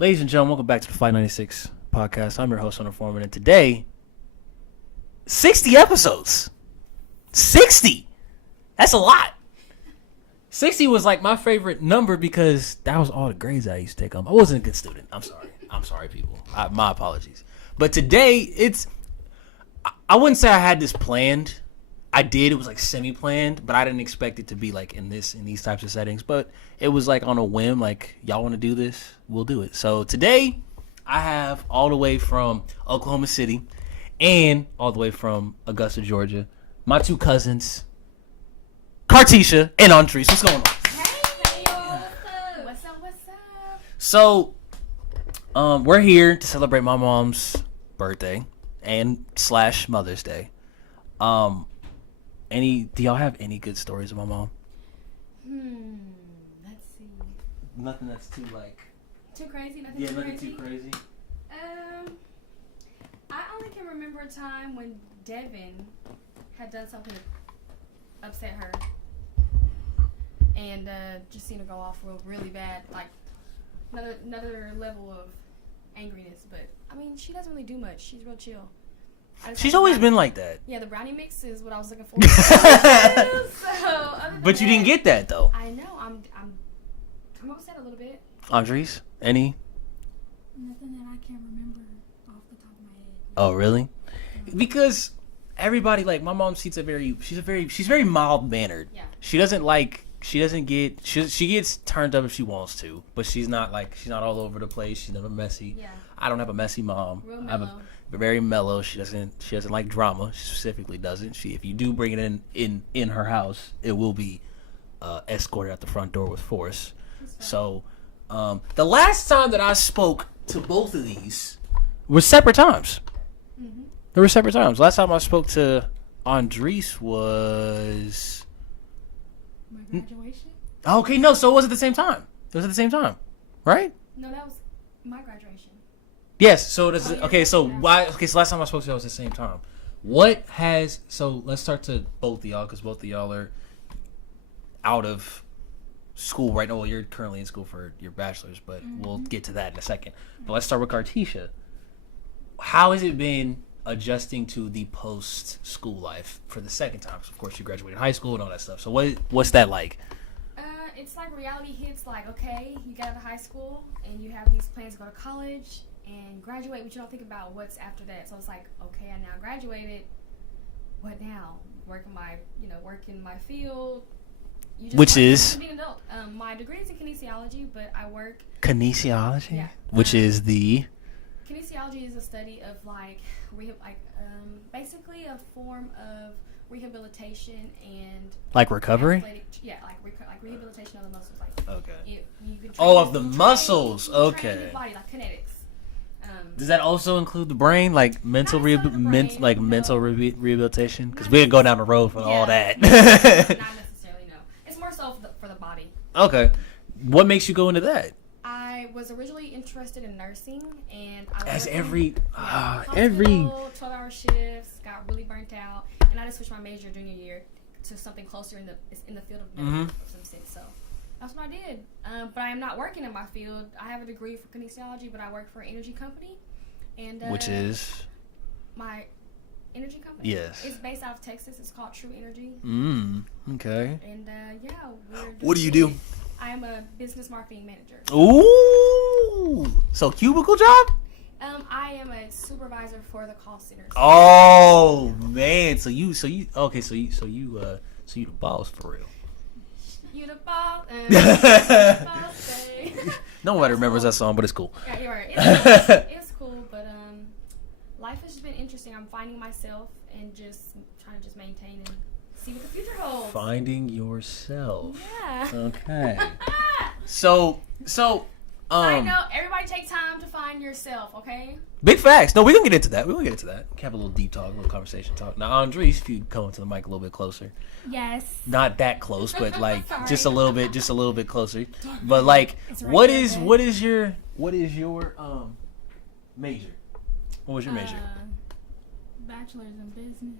Ladies and gentlemen, welcome back to the Flight 96 podcast. I'm your host, Hunter Foreman, and today, 60 episodes. 60! That's a lot. 60 was like my favorite number because that was all the grades I used to take on. I wasn't a good student. I'm sorry, people. My apologies. But today, I wouldn't say I had this planned. I did. It was like semi-planned, but I didn't expect it to be like in these types of settings. But it was like on a whim, like, y'all want to do this? We'll do it. So today, I have all the way from Oklahoma City and all the way from Augusta, Georgia, my two cousins, Karteshae and Aundrese. What's going on? Hey, what's up? So, we're here to celebrate my mom's birthday and / Mother's Day. Do y'all have any good stories of my mom? Let's see. Nothing that's too Too crazy? nothing too crazy. I only can remember a time when Devin had done something to upset her. And just seemed to go off really bad, like another level of angriness. But I mean, she doesn't really do much. She's real chill. She's always been like that. Yeah, the brownie mix is what I was looking for. But you didn't get that though. I know. I'm upset a little bit. Aundrese, any? Nothing that I can remember off the top of my head. Oh, really? Because everybody, like, my mom she's very mild mannered. Yeah. She gets turned up if she wants to, but she's not all over the place. She's never messy. Yeah. I don't have a messy mom. Real I have mellow. very mellow. She doesn't like drama. She specifically doesn't. If you do bring it in her house, it will be escorted out the front door with force. So, the last time that I spoke to both of these were separate times. Mm-hmm. There were separate times. Last time I spoke to Aundrese was... My graduation? Okay, no, so it was at the same time. It was at the same time, right? No, that was my graduation. Yes, so does Oh, yeah, okay, so yeah. why okay, so last time I spoke to you was at the same time. So let's start to both of y'all, because both of y'all are out of school right now. Well, you're currently in school for your bachelor's, but we'll get to that in a second. But let's start with Karteshae. How has it been adjusting to the post-school life for the second time? Because of course you graduated high school and all that stuff. So what's that like? It's like reality hits. Like, okay, you get out of high school and you have these plans to go to college and graduate, but you don't think about what's after that. So it's like, okay, I now graduated. What now? Work in my field. Which is? Being an adult. My degree is in kinesiology, but I work. Kinesiology? Yeah. Which is the? Kinesiology is a study of basically a form of rehabilitation and Like recovery? athletic, like rehabilitation of the muscles. Okay. You can Of the muscles. You can train Okay. your body, like kinetics. Does that also include the brain, like mental Not so the brain, mental no. rehabilitation? Because Not we could go down the road for all Yeah. that. Not necessarily, no. It's more so for the body. Okay. What makes you go into that? I was originally interested in nursing, and I As was every hospital, 12-hour shifts, got really burnt out, and I just switched my major junior year to something closer in the field of medicine of some sense. So that's what I did. But I am not working in my field. I have a degree for kinesiology, but I work for an energy company, and Which is? my energy company. Yes. It's based out of Texas. It's called True Energy. Okay. And What do you do? I am a business marketing manager. Ooh. So cubicle job? I am a supervisor for the call center. Oh man. So you the boss for real. You the boss. The boss babe. Nobody remembers that song, but it's cool. Yeah, you're right. It's cool, but life has just been interesting. I'm finding myself and just trying to maintain and see what the future holds. Finding yourself. Yeah. Okay. So I know everybody take time to find yourself, okay? big facts. No, we're gonna get into that. We can have a little deep talk, a little conversation talk. Now, Aundrese, if you come to the mic a little bit closer. Yes. Not that close, but like Sorry. just a little bit closer. But like, It's right what there, is babe. what is your major? What was your major? Bachelor's in business.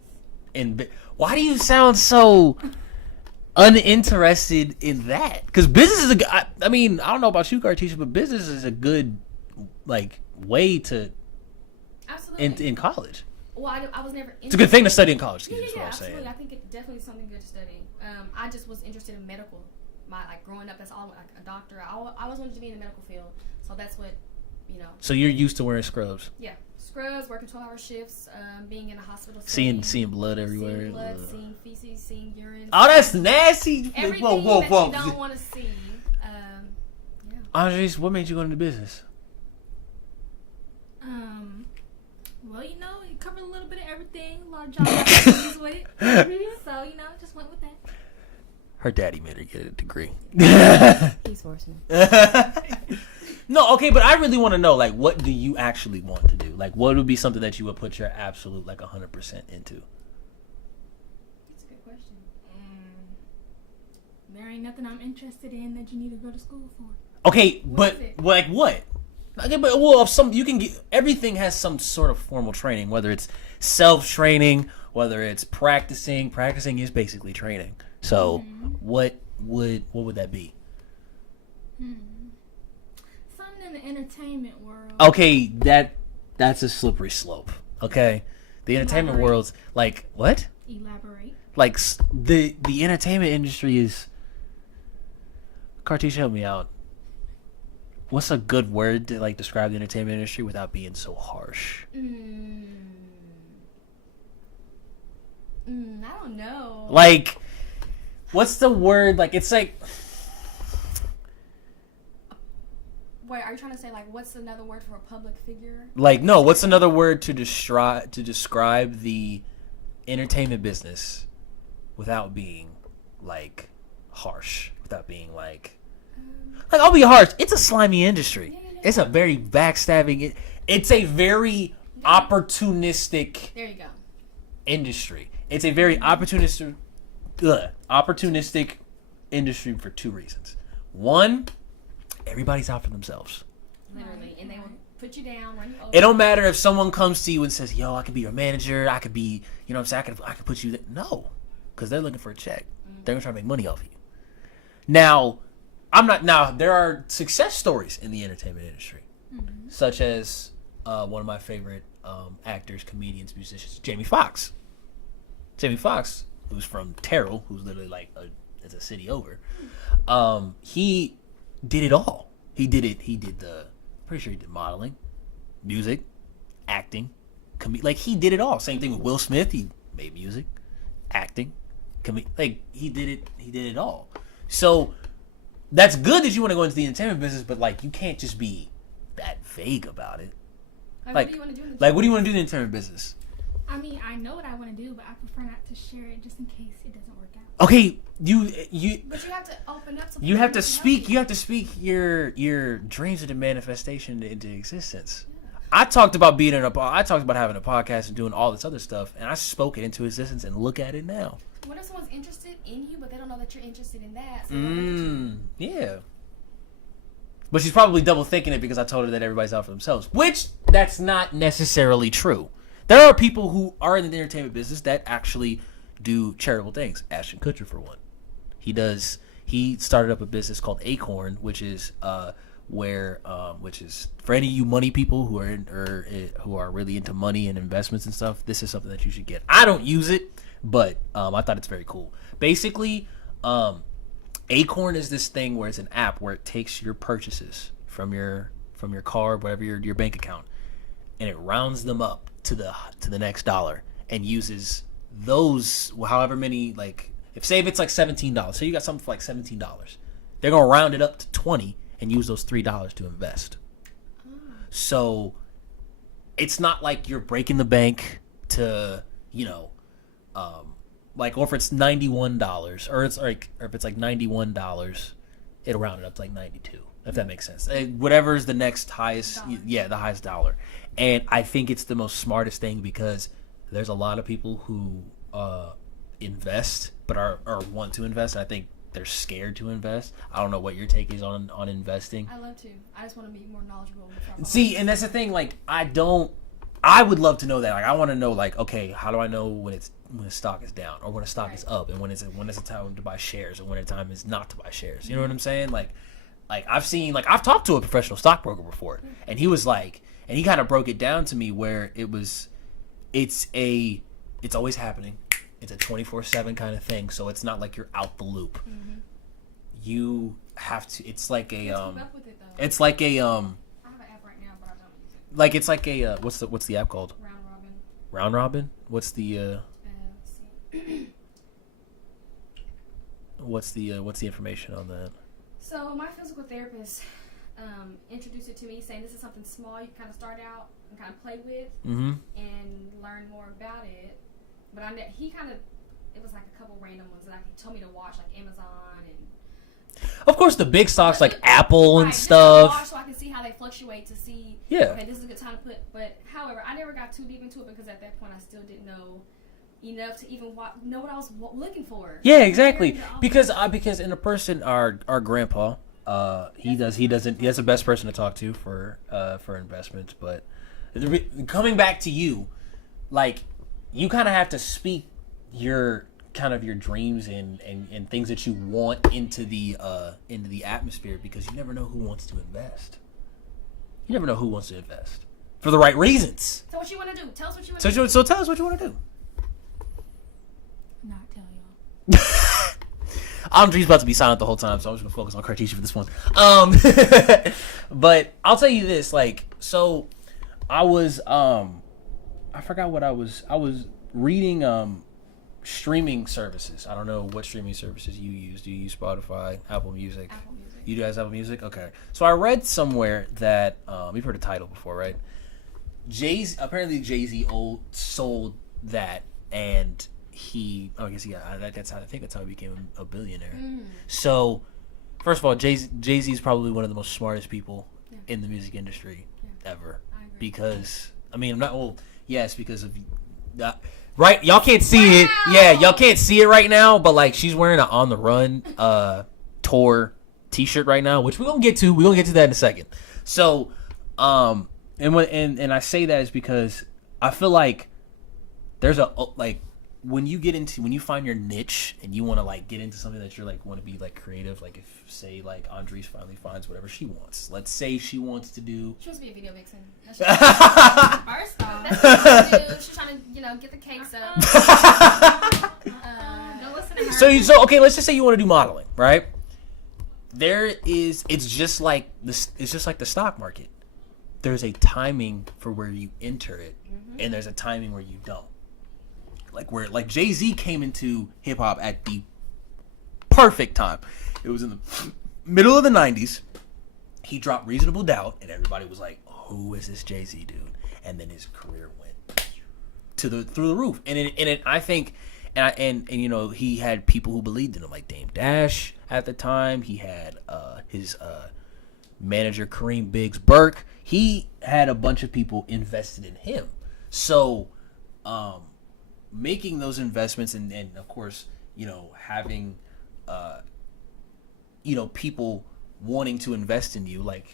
Why do you sound so uninterested in that? Because business is I mean, I don't know about you, Karteshae, but business is a good like way to Absolutely. in college. Well, I was never. It's a good thing to study in college. Yeah, Is what I'm absolutely. saying. I think it definitely is something good to study. I just was interested in medical. Like growing up, that's all like a doctor. I always wanted to be in the medical field, so that's what, So you're used to wearing scrubs, Yeah, scrubs, working 12-hour shifts, being in a hospital, seeing setting, blood everywhere. seeing blood, seeing feces, seeing urine. Oh, that's nasty. Everything Whoa. that you don't want to see. Yeah. Aundrese, what made you go into business? Well, you covered a little bit of everything. A lot of job opportunities with it. So, just went with that. Her daddy made her get a degree. He's forcing me. No, okay, but I really want to know, like, what do you actually want to do? Like, what would be something that you would put your absolute, like, 100% into? That's a good question. There ain't nothing I'm interested in that you need to go to school for. Okay, What but is it? like what? Okay, but well, you can get everything has some sort of formal training, whether it's self-training, whether it's practicing. Practicing is basically training. So, what would that be? Something in the entertainment world. Okay, that's a slippery slope. Okay, the entertainment Elaborate. world's like what? Elaborate. Like the entertainment industry is. Karteshae, help me out. What's a good word to like describe the entertainment industry without being so harsh? I don't know. Like, what's the word? Like, it's like. Wait, are you trying to say like what's another word for a public figure? Like, no, what's another word to describe the entertainment business without being like harsh, without being like I'll be harsh. It's a slimy industry. Yeah. It's a very backstabbing. It's a very opportunistic There you go. industry. It's a very opportunistic industry for two reasons. One, everybody's out for themselves. Literally, and they will put you down, run you over. It don't matter if someone comes to you and says, "Yo, I could be your manager. I could be, you know what I'm saying? I could put you there." No, because they're looking for a check. They're gonna try to make money off of you. Now, there are success stories in the entertainment industry, such as one of my favorite actors, comedians, musicians, Jamie Foxx. Jamie Foxx, who's from Terrell, who's literally like it's a city over. He did it all. He did pretty sure he did modeling, music, acting, like he did it all. Same thing with Will Smith. He made music, acting, like he did it all. So that's good that you want to go into the entertainment business, but like you can't just be that vague about it. Like, Like, what do you want to do? what do you want to do in the entertainment business? I mean, I know what I want to do, but I prefer not to share it just in case it doesn't work out. Okay, But you have to open up. you have to speak. You have to speak your dreams into manifestation into existence. I talked about having a podcast and doing all this other stuff, and I spoke it into existence. And look at it now. What if someone's interested in you, but they don't know that you're interested in that? So they don't look at you? Yeah. But she's probably double thinking it because I told her that everybody's out for themselves, which that's not necessarily true. There are people who are in the entertainment business that actually do charitable things. Ashton Kutcher, for one, he started up a business called Acorn, which is which is for any of you money people who are really into money and investments and stuff. This is something that you should get. I don't use it, but I thought it's very cool. Basically, Acorn is this thing where it's an app where it takes your purchases from your card, whatever your bank account, and it rounds them up to the next dollar and uses those however many, like if it's like $17. So you got something for like $17. They're gonna round it up to 20 and use those $3 to invest. So it's not like you're breaking the bank to, like, or if it's $91 or if it's like $91, it'll round it up to like 92, if that makes sense. Whatever is the next highest, the highest dollar. And I think it's the most smartest thing because there's a lot of people who invest but are want to invest. I think they're scared to invest. I don't know what your take is on investing. I love to. I just want to be more knowledgeable. See, and that's the thing. Like, I would love to know that. Like, I want to know, like, okay, how do I know when a stock is down or when a stock is up, and when it's a time to buy shares, and when a time is not to buy shares? You know what I'm saying? Like, Like I've talked to a professional stockbroker before, and he was like, and he kind of broke it down to me where it's always happening. It's a 24/7 kind of thing, so it's not like you're out the loop. Mm-hmm. You have to. It's like a It's like a I have an app right now, but I don't use it. Like it's like a what's the app called? Round Robin. Round Robin? What's the what's the information on that? So my physical therapist introduced it to me, saying this is something small you can kind of start out and kind of play with and learn more about it. But it was like a couple random ones that he told me to watch, like Amazon and. Of course, the big stocks like Apple and right, stuff. Watch so I can see how they fluctuate to see. Yeah. Okay, this is a good time to put. But however, I never got too deep into it because at that point I still didn't know enough to even know what I was looking for. Yeah, exactly. Because in a person, our grandpa, he's the best person to talk to for investments. But coming back to you, like you kind of have to speak your dreams and things that you want into the atmosphere, because you never know who wants to invest. You never know who wants to invest for the right reasons. So what you want to do? Tell us what you want to do. So tell us what you want to do. Not tell y'all. Aundrese's about to be silent the whole time, so I'm just gonna focus on Karteshae for this one. But I'll tell you this, like, so I was I forgot what I was reading streaming services. I don't know what streaming services you use. Do you use Spotify, Apple Music? Apple Music. You guys Apple Music? Okay. So I read somewhere that you've heard the title before, right? Apparently Jay-Z sold that, and that's how I think that's how he became a billionaire. So first of all, Jay-Z is probably one of the most smartest people in the music industry ever. I agree. Because because of that. Right, y'all can't see it. Yeah, y'all can't see it right now, but like she's wearing an On the Run tour T-shirt right now, which we're gonna get to. We're gonna get to that in a second. So, and I say that is because I feel like there's when you find your niche and you want to like get into something that you're like want to be like creative, like if say like Aundrese finally finds whatever she wants. Let's say she wants to do. She wants to be a video vixen. First off, that's what she wants to do. She's trying to get the cakes up. Don't listen to her. So okay, let's just say you want to do modeling, right? It's just like the stock market. There's a timing for where you enter it, and there's a timing where you don't. Like Jay-Z came into hip hop at the perfect time. It was in the middle of the 90s. He dropped Reasonable Doubt, and everybody was like, "Who is this Jay-Z dude?" And then his career went through the roof. And I think you know, he had people who believed in him, like Dame Dash at the time. He had his manager Kareem Biggs Burke. He had a bunch of people invested in him. So making those investments and of course, you know, having you know, people wanting to invest in you, like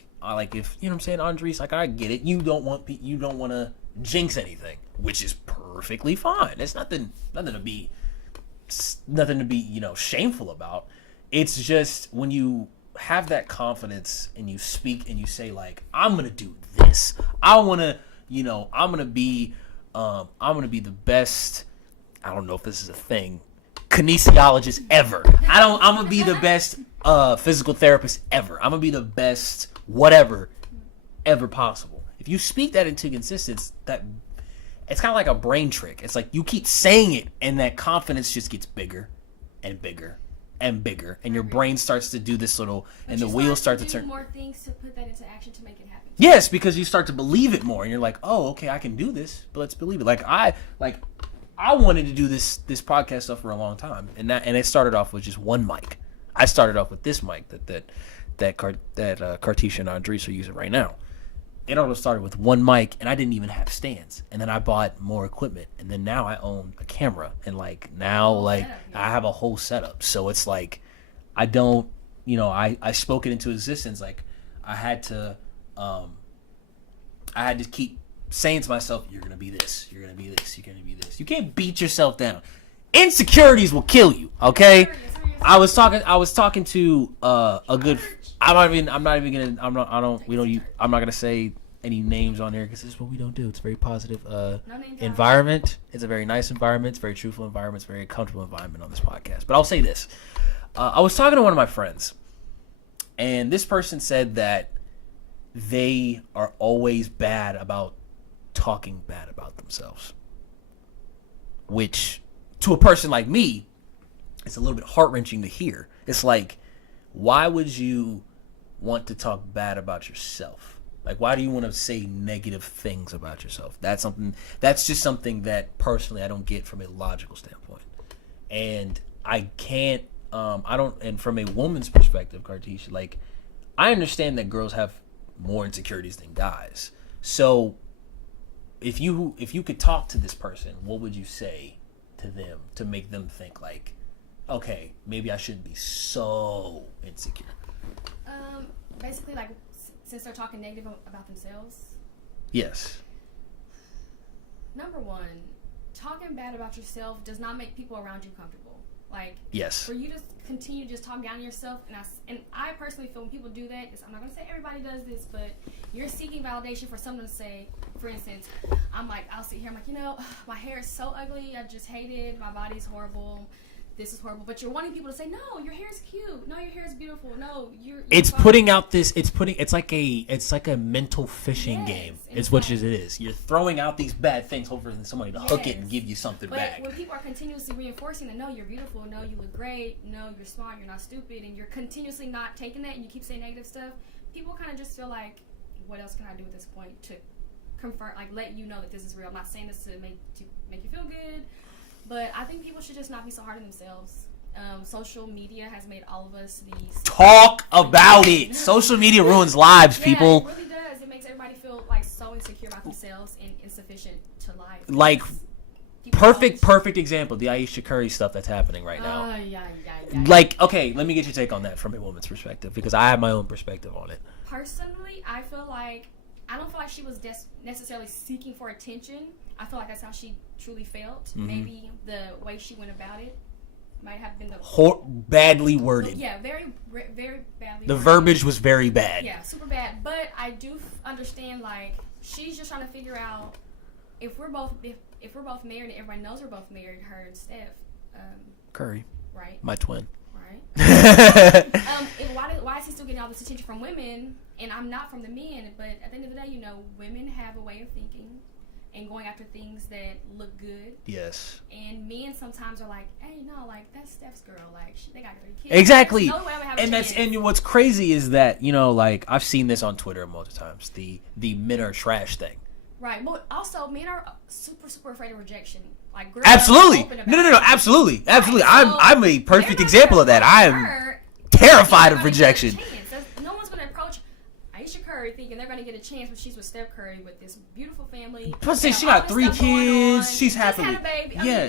if you know what I'm saying, Aundrese, like I get it. You don't want to jinx anything, which is perfectly fine. It's nothing to be you know, shameful about. It's just when you have that confidence and you speak and you say like, I'm gonna do this. I'm gonna be the best. I don't know if this is a thing. Kinesiologist ever. I'm gonna be the best physical therapist ever. I'm gonna be the best whatever ever possible. If you speak that into existence, that it's kind of like a brain trick. It's like you keep saying it, and that confidence just gets bigger and bigger and bigger, and your brain starts to do this little, and the wheels start to turn. More things to put that into action to make it happen. Yes, because you start to believe it more, and you're like, oh, okay, I can do this. But let's believe it. I wanted to do this podcast stuff for a long time, and it started off with just one mic. I started off with this mic that Karteshae and Aundrese are using right now. It all started with one mic, and I didn't even have stands. And then I bought more equipment, and then now I own a camera, and I have a whole setup. So it's like I don't, you know, I spoke it into existence. Like I had to keep saying to myself, you're gonna be this, you're gonna be this, you're gonna be this. You can't beat yourself down. Insecurities will kill you. Okay. I was talking to a good. I'm not gonna say any names on here because this is what we don't do. It's a very positive environment. It's a very nice environment. It's a very truthful environment. It's a very comfortable environment on this podcast. But I'll say this: I was talking to one of my friends, and this person said that they are always bad about talking bad about themselves, which to a person like me, it's a little bit heart-wrenching to hear. It's like, why would you want to talk bad about yourself? Like, why do you want to say negative things about yourself? That's just something that personally I don't get from a logical standpoint. And I can't, and from a woman's perspective, Karteshae, like, I understand that girls have more insecurities than guys. So if you could talk to this person, what would you say to them to make them think like, okay, maybe I shouldn't be so insecure? Basically, like, since they're talking negative about themselves. Yes. Number one, talking bad about yourself does not make people around you comfortable. Like, yes. For you to continue to just talk down on yourself, and I personally feel when people do that, I'm not going to say everybody does this, but you're seeking validation for someone to say, for instance, I'll sit here, I'm like, my hair is so ugly, I just hate it, my body's horrible, this is horrible, but you're wanting people to say, no, your hair is cute, no, your hair is beautiful, no, you're it's fine. Putting out this, it's like a mental fishing game. It's what it is. You're throwing out these bad things, hoping somebody to hook it and give you something back. When people are continuously reinforcing that, no, you're beautiful, no, you look great, no, you're smart, you're not stupid, and you're continuously not taking that, and you keep saying negative stuff, people kind of just feel like, what else can I do at this point to confirm, like, let you know that this is real? I'm not saying this to make you feel good, but I think people should just not be so hard on themselves. Social media has made all of us these... Talk about it. Social media ruins lives, people. Yeah, it really does. It makes everybody feel like so insecure about themselves and insufficient to life. Like, perfect example, the Aisha Curry stuff that's happening right now. Yeah. Like, okay, let me get your take on that from a woman's perspective, because I have my own perspective on it. Personally, I don't feel like she was necessarily seeking for attention. I feel like that's how she truly felt. Mm-hmm. Maybe the way she went about it might have been badly worded. Yeah, very, very badly. The verbiage was very bad. Yeah, super bad. But I do understand, like, she's just trying to figure out if we're both married and everybody knows we're both married, her and Steph. Curry. Right. My twin. Right. Why is he still getting all this attention from women? And I'm not from the men, but at the end of the day, women have a way of thinking and going after things that look good. Yes. And men sometimes are like, hey, no, like, that's Steph's girl. Like, they got 3 kids. Exactly. No way I'm gonna have and what's crazy is that, like, I've seen this on Twitter multiple times, the men are trash thing. Right. But also, men are super, super afraid of rejection. Like, girls absolutely. No, absolutely. Absolutely. Right. I'm a perfect example of that. I am terrified of rejection. No one's going to approach Aisha Curry thinking they're going to get a chance when she's with Steph Curry with this beautiful family. Plus, she got 3 kids. She's happily, had a baby. Yeah,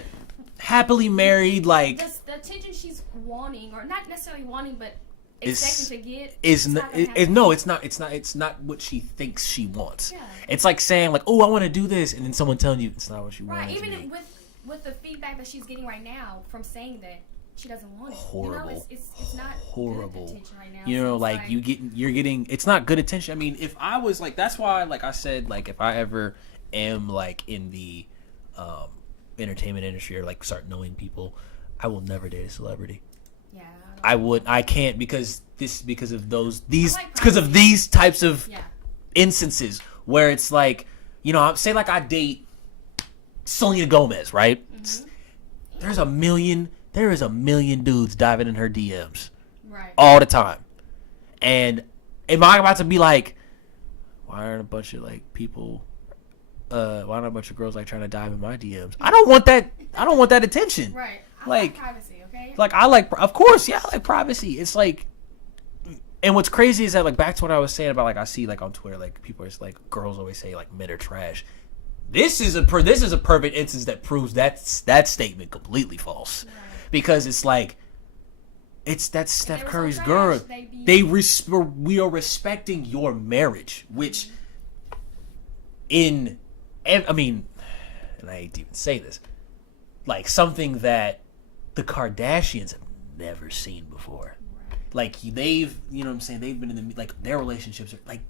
happily married. Like, the attention she's wanting, or not necessarily wanting, but expecting to get it's not what she thinks she wants. Yeah. It's like saying, like, oh, I want to do this, and then someone telling you it's not what you want. Right. Even with the feedback that she's getting right now from saying that she doesn't want it. Horrible. It's not horrible good attention right now. Like, you're getting it's not good attention. I mean, if I was like, that's why, like I said, like, if I ever am like in the entertainment industry or like start knowing people, I will never date a celebrity. Yeah. I can't because of these types of instances where it's like, say like I date Selena Gomez, right? Mm-hmm. There is a million dudes diving in her DMs, right, all the time. And am I about to be like, why aren't a bunch of like people, why aren't a bunch of girls like trying to dive in my DMs? I don't want that attention. Right. I like privacy, okay? Like, I like privacy. It's like, and what's crazy is that, like, back to what I was saying about, like, I see like on Twitter, like, people are like, girls always say like men are trash. This is a perfect instance that proves that statement completely false. Right. Because it's like, that's Steph Curry's girl. We are respecting your marriage, which and I hate to even say this, like, something that the Kardashians have never seen before. Like they've, you know what I'm saying, they've been in the, like their relationships are like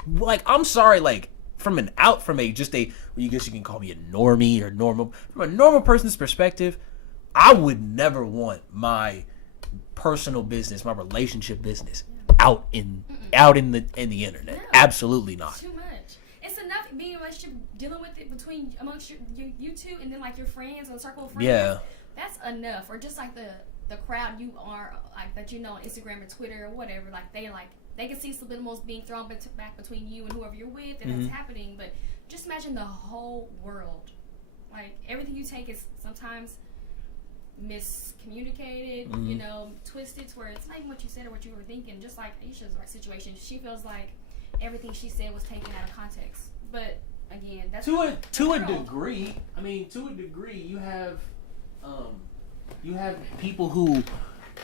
I'm sorry, like from a you guess you can call me a normie or normal, from a normal person's perspective, I would never want my personal business, my relationship business out in the internet. No, absolutely not. Too much. It's enough being in a relationship, dealing with it amongst you two, and then like your friends or circle of friends. Yeah, that's enough. Or just like the crowd you are, like that you know on Instagram or Twitter or whatever. Like they can see subliminals being thrown back between you and whoever you're with, and it's happening. But just imagine the whole world. Like everything you take is sometimes miscommunicated, you know, twisted to where it's not even what you said or what you were thinking. Just like Aisha's situation, she feels like everything she said was taken out of context. But again, that's to a degree. I mean, to a degree, you have people who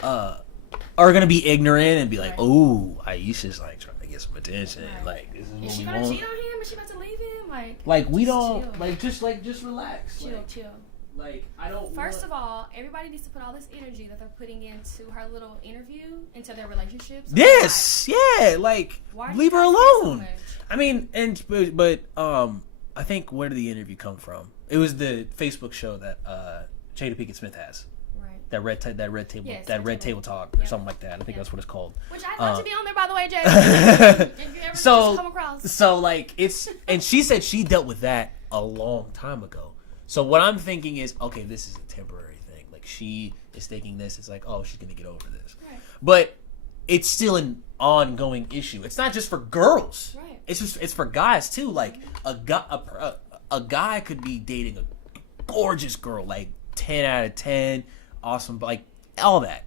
are gonna be ignorant and be like, "Oh, Aisha's like trying to get some attention. Right. Like this is what we want." Is she gonna cheat on him? Is she about to leave him? Like we don't chill. Just relax. Chill. Like I don't. First of all, everybody needs to put all this energy that they're putting into her little interview into their relationships. Yes, yeah. Like leave her alone. So I mean, but I think where did the interview come from? It was the Facebook show that Jada Pinkett Smith has. That red table talk or something like that. I think that's what it's called. Which I'd love to be on there, by the way, Jay. If you ever just come across. So like it's, and she said she dealt with that a long time ago. So what I'm thinking is, okay, this is a temporary thing. Like she is thinking this. It's like, oh, she's gonna get over this. Right. But it's still an ongoing issue. It's not just for girls. Right. It's for guys too. Like a guy could be dating a gorgeous girl, like 10 out of 10. Awesome, like all that,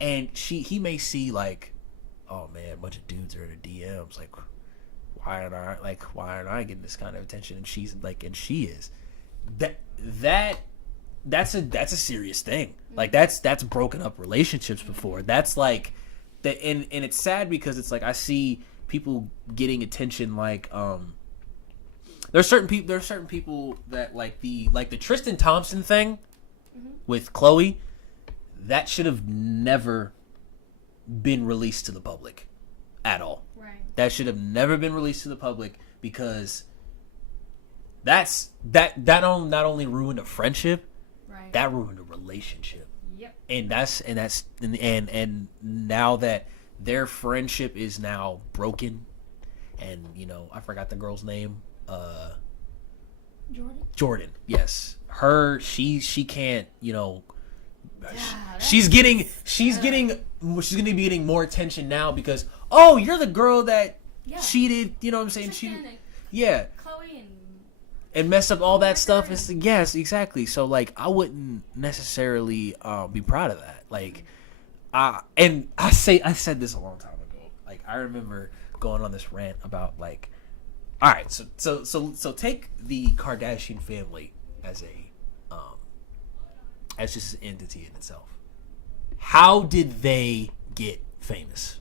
and he may see like, oh man, a bunch of dudes are in her DMs. Like, why aren't I getting this kind of attention? And she's like, and she is. That's a serious thing. Like that's broken up relationships before. That's like that, and it's sad because it's like I see people getting attention. Like there's certain people that like the Tristan Thompson thing. With Chloe, that should have never been released to the public at all. Right. That should have never been released to the public because that not only ruined a friendship, right. That ruined a relationship. Yep. And now that their friendship is now broken, and you know I forgot the girl's name. Jordan, yes. She can't, you know, she's gonna be getting more attention now because, oh, you're the girl that cheated, you know what I'm saying? Chloe and messed up all that stuff. Yes, exactly. So like I wouldn't necessarily be proud of that. Like I said this a long time ago. Like I remember going on this rant about like, all right, so take the Kardashian family as just an entity in itself. How did they get famous?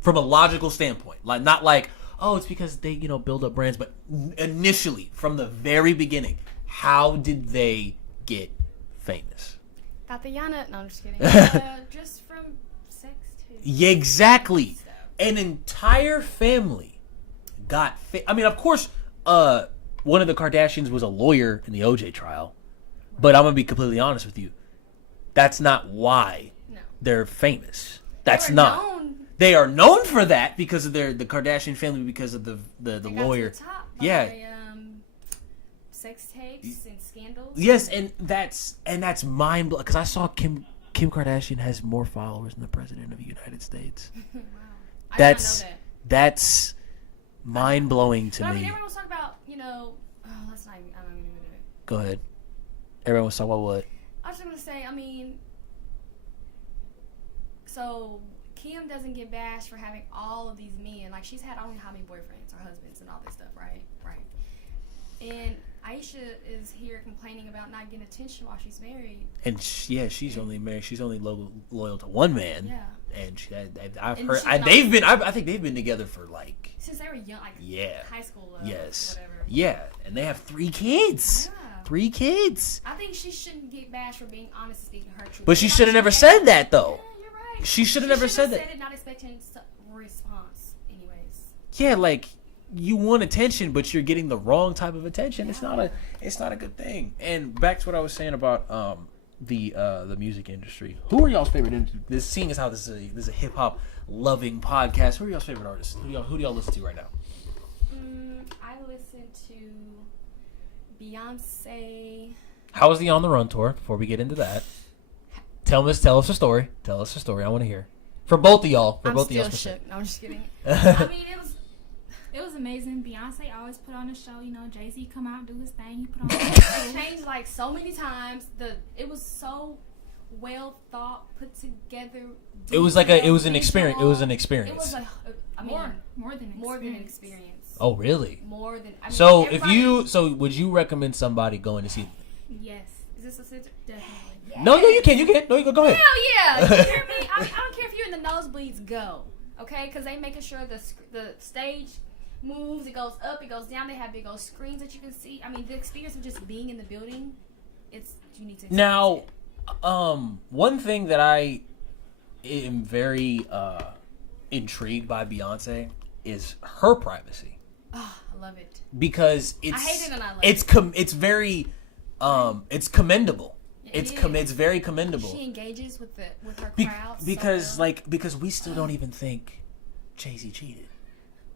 From a logical standpoint. Like not like, oh, it's because they, you know, build up brands, but initially, from the very beginning, how did they get famous? Tatiana, no, I'm just kidding. Just from sex too. Yeah, exactly. An entire family got I mean, of course, one of the Kardashians was a lawyer in the OJ trial. But I'm going to be completely honest with you. That's not why they're famous. That's not. Known. They are known for that because of the Kardashian family, because of the lawyer. To the top by, sex tapes and scandals. Yes, and that's mind blowing because I saw Kim Kardashian has more followers than the president of the United States. Wow. I did not know that. That's mind blowing to me. I mean, everyone was talking about, you know, that's not even, I'm not even going to do it. Go ahead. Everyone was talking about what? I was just going to say, I mean, so Kim doesn't get bashed for having all of these men. Like, she's had only how many boyfriends or husbands and all this stuff, right? Right. And Aisha is here complaining about not getting attention while she's married. And she's only married. She's only loyal to one man. Yeah. And I've heard. I think they've been together for like since they were young, like high school. Yes. Whatever. Yeah, and they have 3 kids. Yeah. 3 kids. I think she shouldn't get bashed for being honest and speaking her truth. But she should have never said that though. Yeah, you're Right. She should have never said that. Said it, not expecting a response. Anyways. Yeah, like you want attention, but you're getting the wrong type of attention. Yeah. It's not a good thing. And back to what I was saying about the music industry. Who are y'all's favorite? This seeing as how this is a hip hop loving podcast. Who are y'all's favorite artists? Who do y'all listen to right now? I listen to Beyonce. How was the On the Run tour? Before we get into that, tell us a story. Tell us a story. I want to hear for both of y'all. I'm y'all. still shook. No, I'm just kidding. I mean, it was amazing. Beyonce always put on a show. You know, Jay-Z come out, do his thing. He put on a it show. changed like so many times. It was so well thought, put together. It was like it was an experience. It was an experience. It was like more than an experience. Oh, really? More than. I mean, So would you recommend somebody going to see? Yes. Is this a scissor? Definitely. Yeah. No, you can. No, you go. Go ahead. Hell yeah! You hear me? I don't care if you're in the nosebleeds. Go, okay? Because they making sure the stage moves. It goes up. It goes down. They have big old screens that you can see. I mean, the experience of just being in the building. You need to. Now, one thing that I am very intrigued by Beyonce is her privacy. Oh, I love it. Because I hate it and I love it. It's very it's commendable. It's very commendable. She engages with her crowd because we still don't even think Jay-Z cheated.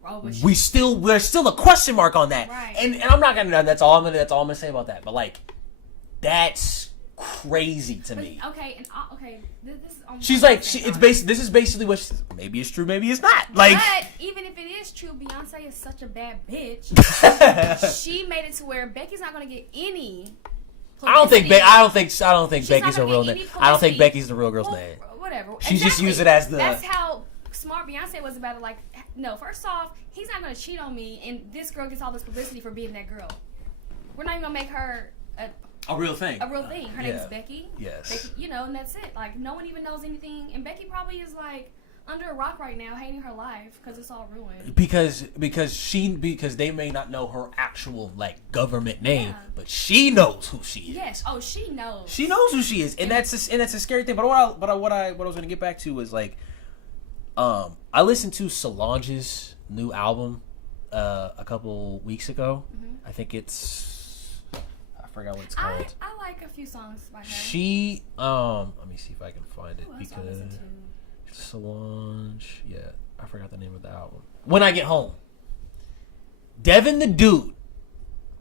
Oh, There's still a question mark on that. Right. And I'm not gonna. That's all I'm gonna say about that. But like, that's crazy to me. Okay, and this is. She's like, this is basically what. Maybe it's true, maybe it's not. Like, but even if it is true, Beyonce is such a bad bitch. She made it to where Becky's not gonna get any. I don't think Becky's her real name. I don't think Becky's the real girl's well, name. Whatever. She just used it as the. That's how smart Beyonce was about it. Like, no, first off, he's not gonna cheat on me, and this girl gets all this publicity for being that girl. We're not even gonna make her a real thing. Her name is Becky. Yes. Becky, and that's it. Like, no one even knows anything, and Becky probably is like under a rock right now, hating her life because it's all ruined. Because they may not know her actual like government name, but she knows who she is. Yes. Oh, she knows. She knows who she is, and that's a scary thing. But what I was gonna get back to was like, I listened to Solange's new album a couple weeks ago. Mm-hmm. I think I forgot what it's called. I like a few songs by her. She let me see if I can find it because to? Solange, yeah, I forgot the name of the album. When I Get Home, Devin the Dude,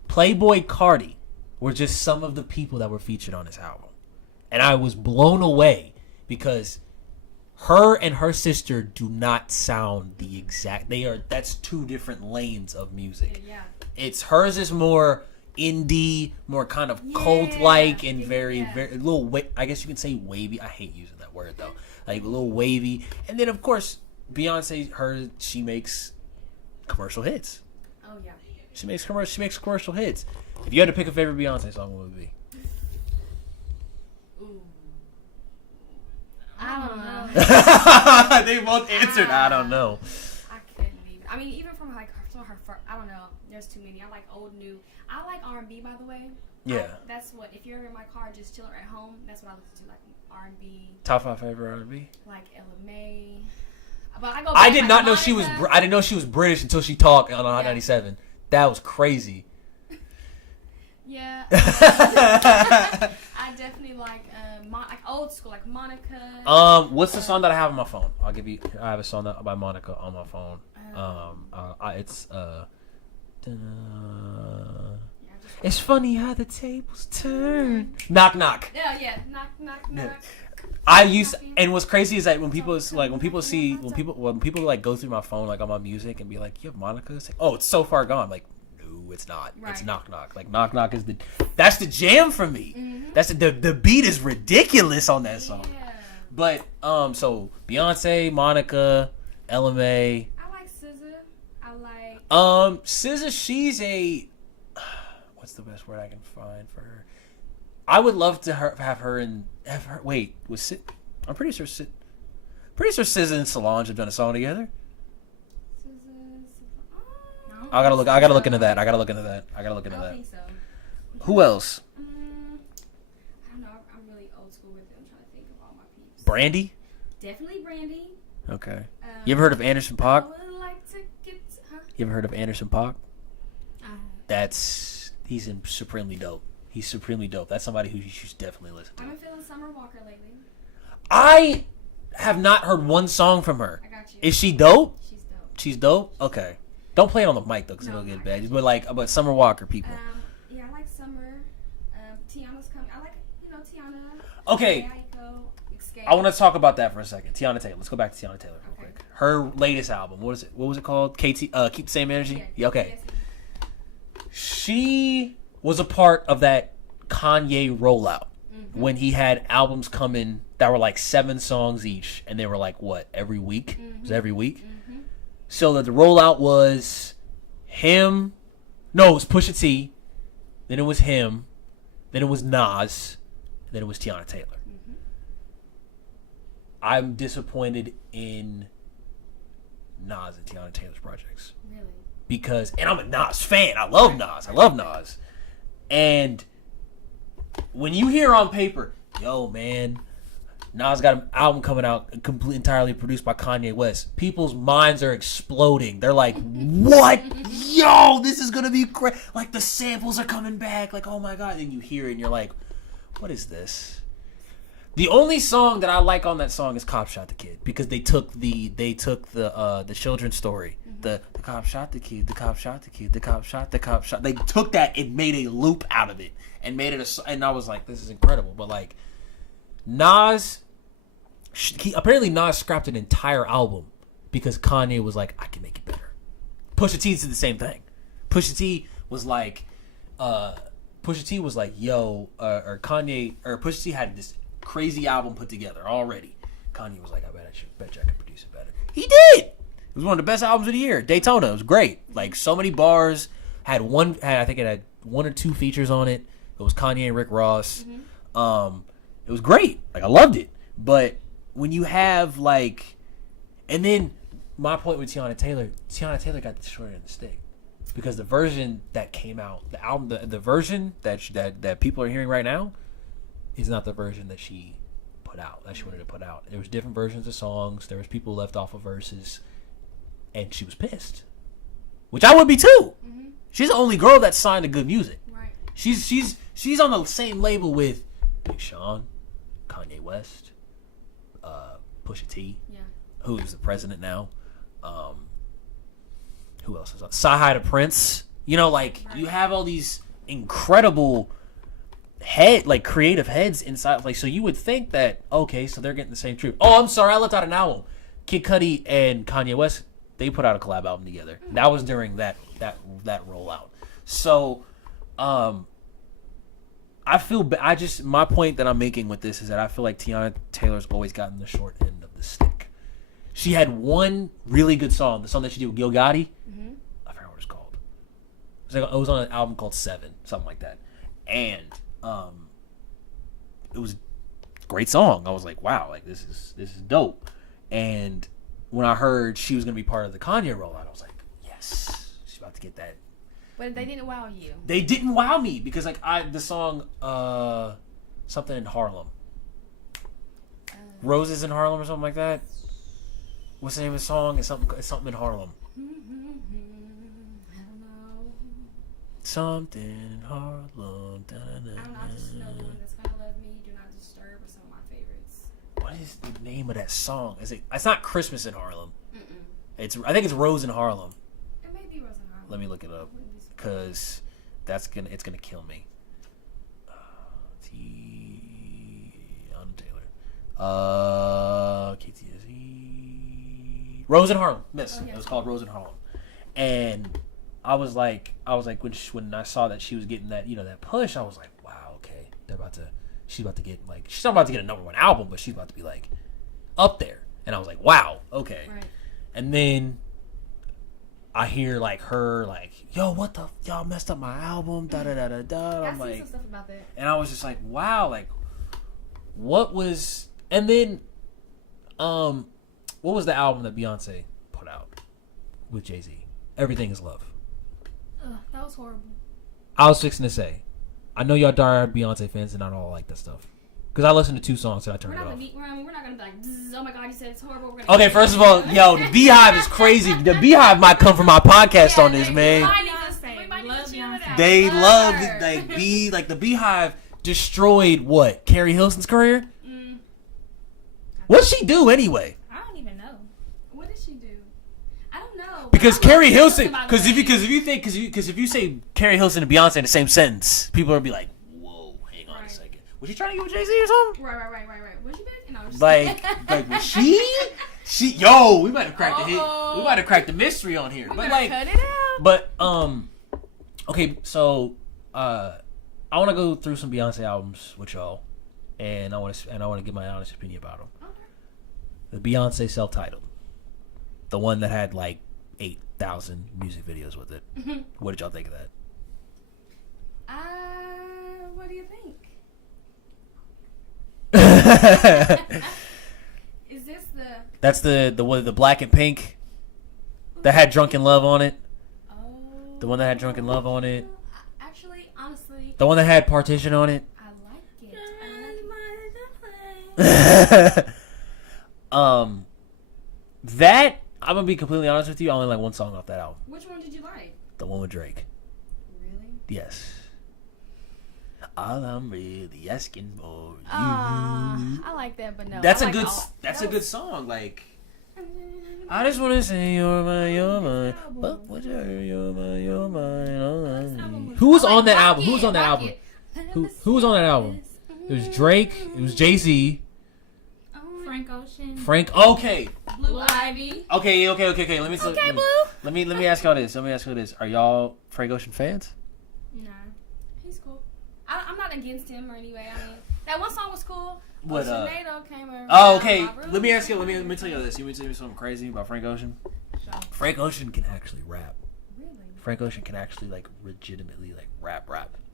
Playboy Cardi were just some of the people that were featured on this album, and I was blown away because her and her sister do not sound the exact. That's two different lanes of music. Yeah. It's hers is more indie, more kind of cult-like, and very little. I guess you can say wavy. I hate using that word though. Like a little wavy, and then of course Beyonce, she makes commercial hits. Oh yeah. She makes commercial hits. If you had to pick a favorite Beyonce song, what would it be? Ooh. I don't know. They both answered. I don't know. I couldn't even. I mean, even from her I don't know. There's too many. I like old, new. I like R&B, by the way. Yeah. That's what. If you're in my car, just chilling at home. That's what I listen to, like R&B. Top 5 favorite R&B. Like Ella May. But I did not know she was. I didn't know she was British until she talked on Hot 97. That was crazy. Yeah. I definitely like old school, like Monica. What's the song that I have on my phone? I have a song by Monica on my phone. It's funny how the tables turn. Knock knock. Yeah. Knock. I used, and what's crazy is that when people like go through my phone like on my music and be like, "You have Monica?" It's like, "Oh, it's so far gone." I'm like, no, it's not. Right. It's knock knock. Like knock knock is that's the jam for me. Mm-hmm. That's the beat is ridiculous on that song. Yeah. But so Beyonce, Monica, Ella May. I like SZA. I like SZA. She's a what's the best word I can find for her? I would love to have her. Wait, was it? I'm pretty sure SZA and Solange have done a song together. I gotta look into that. I don't think so. Who else? I don't know. I'm really old school with them. I'm trying to think of all my peeps. Brandy. Definitely Brandy. Okay. You ever heard of Anderson .Paak? I would like to get, You ever heard of Anderson .Paak? Uh, He's supremely dope. He's supremely dope. That's somebody who you should definitely listen to. I've been feeling Summer Walker lately. I have not heard one song from her. I got you. Is she dope? She's dope. She's dope? Okay. Don't play it on the mic though, because it'll get bad. But Summer Walker people. Yeah, I like Summer. Tiana's coming. I like, Tiana. Okay. Aiko, Escape. I want to talk about that for a second. Tiana Taylor. Let's go back to Tiana Taylor real Okay. quick. Her latest album. What was it called? KT. Keep the Same Energy. Yeah. Okay. She was a part of that Kanye rollout when he had albums coming that were like 7 songs each, and they were like what, every week? It was every week. So that the rollout was him. No, it was Pusha T. Then it was him. Then it was Nas. And then it was Tiana Taylor. I'm disappointed in Nas and Tiana Taylor's projects. Really? Because, and I'm a Nas fan. I love Nas. And when you hear on paper, yo, man, Nas got an album coming out entirely produced by Kanye West, people's minds are exploding. They're like, what? Yo, this is going to be great. Like, the samples are coming back. Like, oh, my God. And you hear it, and you're like, what is this? The only song that I like on that song is "Cop Shot the Kid" because they took the children's story. The cop shot the kid. The cop shot the kid. The cop shot. The cop shot. They took that and made a loop out of it and made it and I was like, this is incredible. But like Nas, apparently Nas scrapped an entire album because Kanye was like, I can make it better. Pusha T did the same thing. Pusha T was like, yo, or Kanye or Pusha T had this crazy album put together already. Kanye was like, I bet you I can produce it better. He did. It was one of the best albums of the year. Daytona. It was great. Like, so many bars. I think it had 1 or 2 features on it. It was Kanye and Rick Ross. It was great. Like, I loved it. But when you have, like... And then, my point with Tiana Taylor got the short end of the stick. Because the version that came out, the album, the version that people are hearing right now is not the version that she put out, that she wanted to put out. There was different versions of songs. There was people left off of verses. And she was pissed, which I would be too. She's the only girl that signed to good music. Right. She's on the same label with Big Sean, Kanye West, Pusha T, who is the president now. Who else is on? Sci-Hi to Prince. You know, like you have all these incredible creative heads inside. Like, so you would think that okay, so they're getting the same treatment. Oh, I'm sorry, I left out an album. Kid Cudi and Kanye West. They put out a collab album together. That was during that rollout. So, I feel. My point that I'm making with this is that I feel like Tiana Taylor's always gotten the short end of the stick. She had one really good song, the song that she did with Gil Gotti. I forgot what it's called. It was on an album called 7, something like that, and it was a great song. I was like, wow, like this is dope, and when I heard she was going to be part of the Kanye rollout, I was like, yes, she's about to get that. But they didn't wow you. They didn't wow me because like the song something in Harlem. Roses in Harlem or something like that. What's the name of the song? It's something in Harlem. I don't know. Something in Harlem. I don't know. I just know the one that's gonna love me. Do not disturb are some of my favorites. What is the name of that song? It's not Christmas in Harlem. I think it's Rose in Harlem. It may be Rose in Harlem. Let me look it up because it's gonna kill me. Tiana Taylor. KTSE. Rose in Harlem. Miss. It was called Rose in Harlem, and I was like when I saw that she was getting that that push, I was like, wow, okay, she's about to get she's not about to get a #1 album, but she's about to be like up there. And I was like, wow, okay. Right. And then I hear her yo, what the y'all messed up my album, da da da da da. Yeah, I'm I see some stuff about that. and I was just like, wow, what was? And then, what was the album that Beyonce put out with Jay-Z? Everything Is Love. That was horrible. I was fixing to say, I know y'all diehard Beyonce fans and not all like that stuff. Because I listened to 2 songs and I turned it off. We're not gonna be like, oh my god, you said it's horrible. We're Okay, first of all, yo, the Beehive is crazy. The Beehive might come from my podcast on this, man. They love the Beehive destroyed what? Carrie Hilson's career? What'd she do anyway? I don't even know. What did she do? I don't know. Because Carrie Hilson, because if you say Carrie Hilson and Beyonce in the same sentence, people will be like, "Whoa, hang on a second. Was she trying to get with Jay-Z or something?" Right. Was she big? No, like was she? Yo, we might have cracked the hit. We might have cracked the mystery on here. But like, cut it out. But okay, so I want to go through some Beyonce albums with y'all, and I want to give my honest opinion about them. The Beyonce self-titled, the one that had like 8,000 music videos with it. What did y'all think of that? What do you think? Is this the? That's the black and pink that had Drunken Love on it. Oh. The one that had Drunken Love on it. Actually, honestly. The one that had Partition on it. I like it. That I'm gonna be completely honest with you. I only like one song off that album. Which one did you like? The one with Drake. Really? Yes. All I'm really asking for you. I like that, but no. That's a good song. Like, I just want to say you're mine. But what's you're mine. Who was on that album? Who was on that album? Who was on that album? It was Drake. It was Jay-Z. Frank Ocean. Okay. Blue Ivy. Okay. Let me. Okay, Blue. Let me ask y'all this. Are y'all Frank Ocean fans? Nah. He's cool. I'm not against him or anyway. I mean, that one song was cool. What? Tornado came around. Oh, okay. Let me ask you. Let me tell you this. You want to tell me something crazy about Frank Ocean? Sure. Frank Ocean can actually rap. Really? Frank Ocean can actually like legitimately like rap.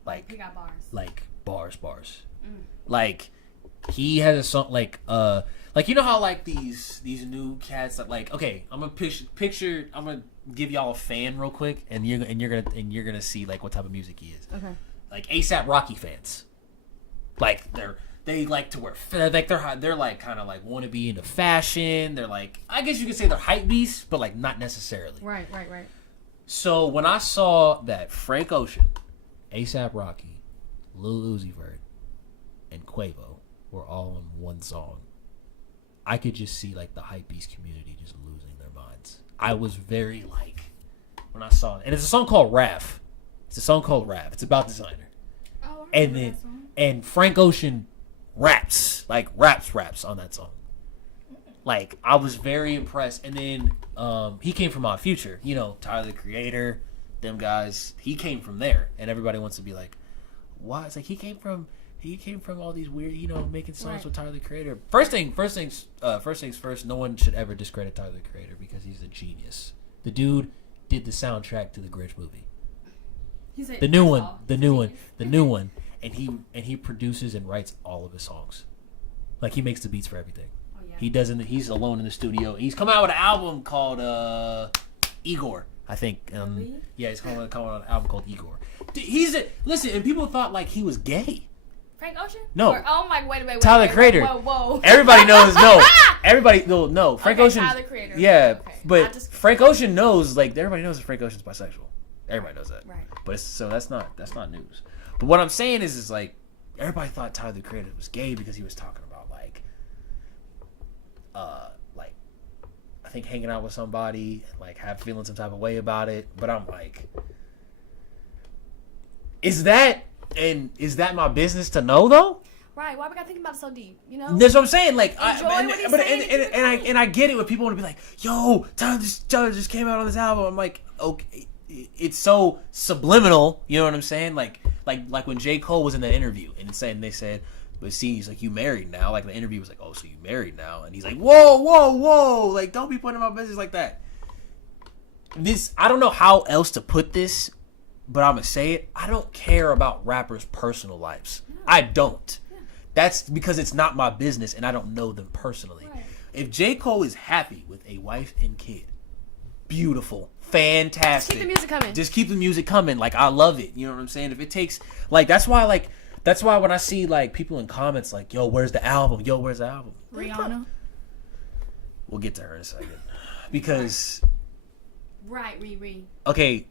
Like he got bars. Like bars. Like he has a song like you know how like these new cats that like, okay, I'm gonna picture I'm gonna give y'all a fan real quick and you're gonna see like what type of music he is. Okay. Like ASAP Rocky fans. Like they like to wear like they're like kind of like want to be into fashion. They're like, I guess you could say they're hype beasts, but like not necessarily. Right. So when I saw that Frank Ocean, ASAP Rocky, Lil Uzi Vert, and Quavo were all on one song, I could just see like the hypebeast community just losing their minds. I was very like when I saw it, and it's a song called Raph. It's about designer. Oh, and Frank Ocean raps on that song. Like I was very impressed, and then he came from Odd Future, you know, Tyler the Creator, them guys. He came from there, and everybody wants to be like, why? It's like he came from all these weird, you know, making songs with Tyler the Creator. First things first. No one should ever discredit Tyler the Creator because he's a genius. The dude did the soundtrack to the Grinch movie. The new one, and he produces and writes all of his songs. Like he makes the beats for everything. Oh, yeah. He doesn't. He's alone in the studio. He's come out with an album called Igor, I think. Really? Yeah, he's coming out with an album called Igor. Listen, and people thought like he was gay. Frank Ocean? No. Oh my, wait. Tyler Creator. Whoa. Everybody knows. No. Everybody no. Frank Ocean. Tyler Creator. Yeah, Okay. but Frank Ocean knows. Like everybody knows that Frank Ocean's bisexual. Everybody knows that. Right. But so that's not news. But what I'm saying is like everybody thought Tyler the Creator was gay because he was talking about like I think hanging out with somebody and like feeling some type of way about it. But I'm like, is that my business to know though? Right. Why we gotta think about it so deep? You know. That's what I'm saying. Like, I get it when people want to be like, "Yo, Tyler just came out on this album." I'm like, okay, it's so subliminal. You know what I'm saying? Like when J. Cole was in the interview and they said, "But see, he's like, you married now." Like the interview was like, "Oh, so you married now?" And he's like, "Whoa! Like, don't be putting in my business like that." I don't know how else to put this, but I'm gonna say it. I don't care about rappers' personal lives. I don't. That's because it's not my business and I don't know them personally. Right. If J. Cole is happy with a wife and kid, beautiful, fantastic. Just keep the music coming. Just keep the music coming. Like, I love it. You know what I'm saying? If it takes, like, that's why, like, That's why when I see like people in comments like, "Yo, where's the album? Yo, where's the album?" Rihanna. We'll get to her in a second. Because Right, Riri. okay,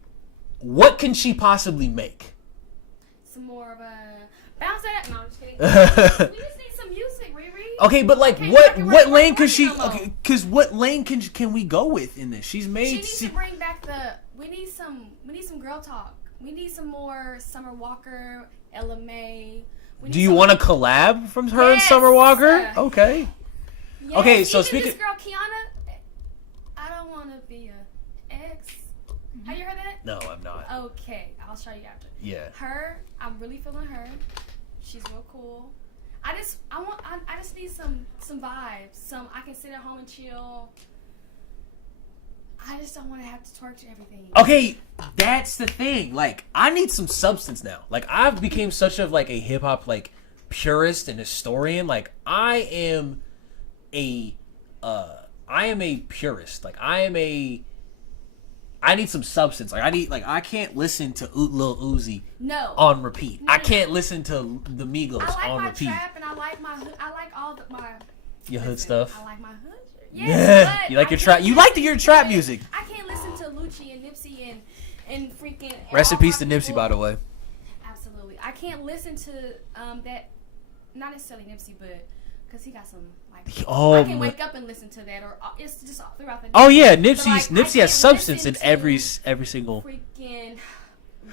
what can she possibly make? Some more of a bounce that. No, I'm just kidding. We just need some music, Riri. Okay, but like Okay, what lane could she? no more. Okay, because what lane can we go with in this? She's made. She needs to bring back the. We need some girl talk. We need some more Summer Walker, Ella May. Do you want to collab from her and Yes. Summer Walker? Okay. Yes, Okay, so even speaking- this girl Kiana, I don't want to be a ex. Have you heard that? No, I'm not. Okay, I'll show you after. Yeah. Her, I'm really feeling her. She's real cool. I just need some vibes. I can sit at home and chill. I just don't want to have to torture everything. Okay, that's the thing. Like, I need some substance now. Like, I've became such of like a hip hop like purist and historian. Like, I am a purist. Like, I need some substance. Like, I can't listen to Lil Uzi No. on repeat. No, I no, can't no. listen to the Migos I like on my repeat. trap and I like my hood. I like all my Your hood listen, stuff. I like my hood. Yeah, Yes, you like but your I trap. can't You like listen your to trap it. music. I can't listen to Lucci and Nipsey and freaking. and Rest in all peace to my Nipsey, people. by the way. Absolutely, I can't listen to that. Not necessarily Nipsey, but because he got some like. Oh, I can my- wake up and listen to that, or it's just all throughout the day. Oh yeah, But, like, I Nipsey can't has substance in listen to every single freaking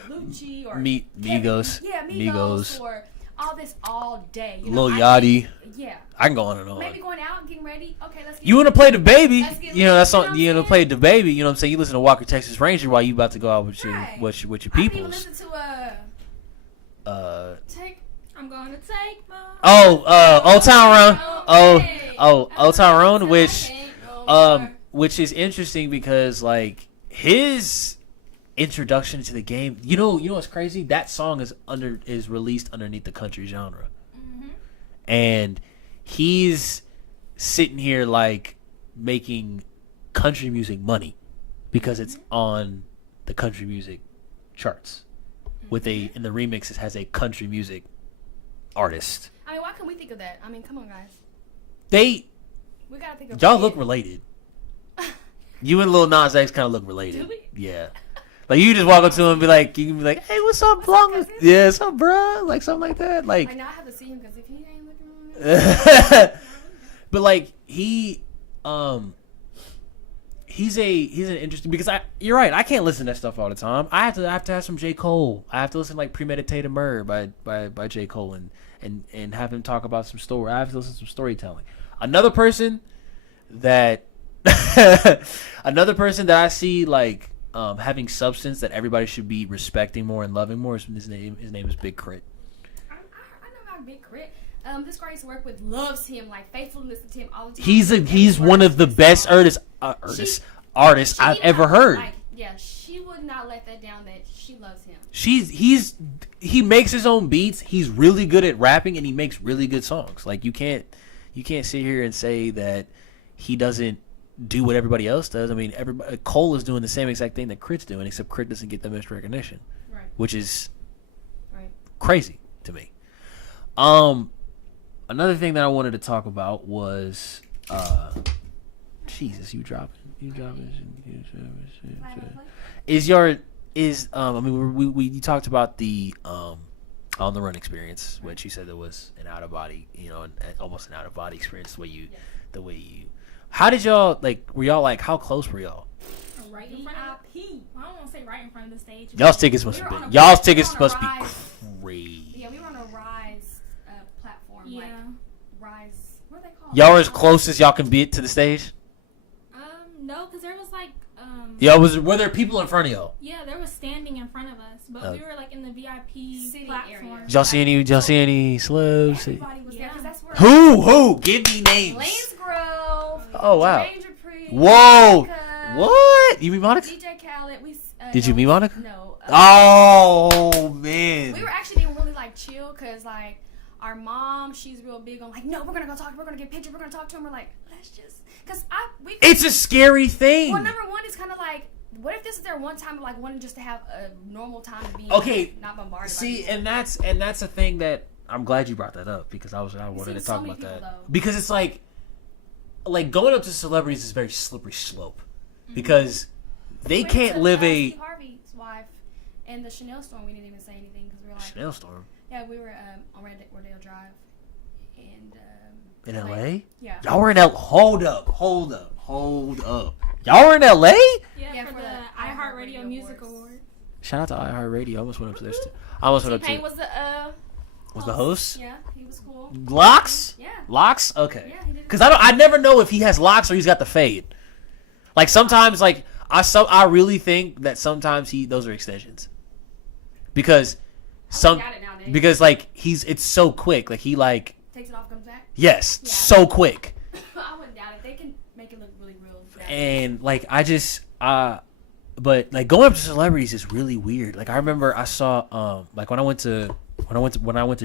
Lucci or Migos. Yeah, Migos. Migos or all this all day. You know, Lil I Yachty. can't- Yeah. I can go on and on. Maybe going out, getting ready. Okay, let's get You want to play the baby? Let's get You know lit, that's you know on. what You I'm know play the baby. You know what I'm saying? You listen to Walker Texas Ranger while you about to go out with your Right. with your I can even peoples. listen to take. I'm gonna take my. Old Town Road. Hey, Old Town Road, until I which can't no more. which is interesting because like his introduction to the game. You know what's crazy? That song is released underneath the country genre, and he's sitting here like making country music money because it's on the country music charts with in the remix it has a country music artist. I mean, why can't we think of that? I mean, come on, guys. We gotta think of y'all it. look related. You and Lil Nas X kind of look related. Do we? Yeah. Like you just walk up to him and be like, you can be like, hey, what's up, long? cousin? Yeah, what's up, bro? Like something like that. Like, Like now I have to see him because if he ain't looking at me, but like he's an interesting because you're right. I can't listen to that stuff all the time. I have to have some J. Cole. I have to listen to like Premeditated Murder by J. Cole and have him talk about some story. I have to listen to some storytelling. Another person that I see like having substance that everybody should be respecting more and loving more is his name is Big Crit. I know about Big Crit. This girl I used to work with loves him, like faithfully listen to him all the time. He's one of the best artists I've She ever not- heard. Like, yeah, she would not let that down. That she loves him. He makes his own beats. He's really good at rapping and he makes really good songs. Like you can't sit here and say that he doesn't do what everybody else does. I mean, Cole is doing the same exact thing that Crit's doing, except Crit doesn't get that much recognition, Right. which is Right. crazy to me. Another thing that I wanted to talk about was Jesus, you dropping. You talked about the on the run experience, which you said there was an out of body, almost an out of body experience. The way you. How did y'all like? Were y'all like? How close were y'all? Right in front of the I don't want to say right in front of the stage. Y'all's tickets must We have were been. on a- Y'all's we tickets were on a must be rise. crazy. Yeah, we were on a Rise platform. Yeah. Like Rise. What are they called? Y'all were as close as y'all can be to the stage. No, because there was like Were there people in front of y'all? yeah, there was standing in front of us, but we were like in the VIP City platform. area. Did y'all see any celebs? Everybody was there because that's where. Who? Give me names. Lanes Grove. Oh, wow. Jermaine Dupri, Whoa. Monica, What? You meet Monica? DJ Khaled. Did you meet Monica? No. Oh man. We were actually being really like chill because like our mom, she's real big on like, no, we're gonna go talk, we're gonna get pictures, we're gonna talk to him. We're like, let's just, cause It's a scary thing. Well, number one is kind of like what if this is their one time of like wanting just to have a normal time of being not bombarded? See, and that's a thing that I'm glad you brought that up because I wanted to talk about that because it's like going up to celebrities is a very slippery slope because they can't live Steve Harvey's wife and the Chanel storm. We didn't even say anything because we were like Chanel storm. Yeah, we were on Rodeo Drive and in LA. Yeah, y'all were in L. Hold up. Y'all were in LA? Yeah, for the iHeartRadio Music Award. Shout out to iHeartRadio. I almost went up to this. I almost went up to. T-Pain was the host. Yeah, he was cool. Locks? Yeah. Locks? Okay. Yeah, he did. Because I never know if he has locks or he's got the fade. Like sometimes, like I really think that sometimes those are extensions. Because like it's so quick. Like he like takes it off, comes back. Yes, yeah. So quick. I wouldn't doubt it. They can make it look really real. And like but like going up to celebrities is really weird. Like I remember I saw like when I went to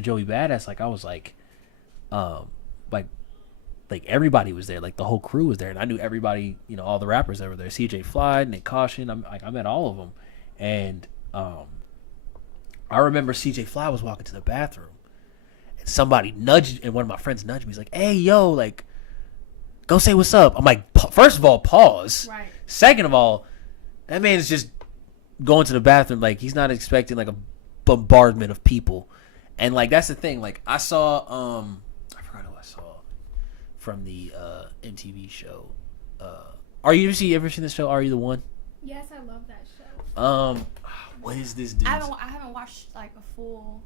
Joey Badass, like I was like everybody was there, like the whole crew was there, and I knew everybody, all the rappers that were there. CJ Fly, Nick Caution, I met all of them, and I remember CJ Fly was walking to the bathroom, and somebody and one of my friends nudged me. He's like, "Hey, yo, like, go say what's up." I'm like, first of all, pause. Right. Second of all, that man is just going to the bathroom. Like he's not expecting like a bombardment of people, and like that's the thing. Like I saw I forgot who I saw from the MTV show. Ever seen the show Are You the One? Yes, I love that show. What is this dude? I haven't watched like a full.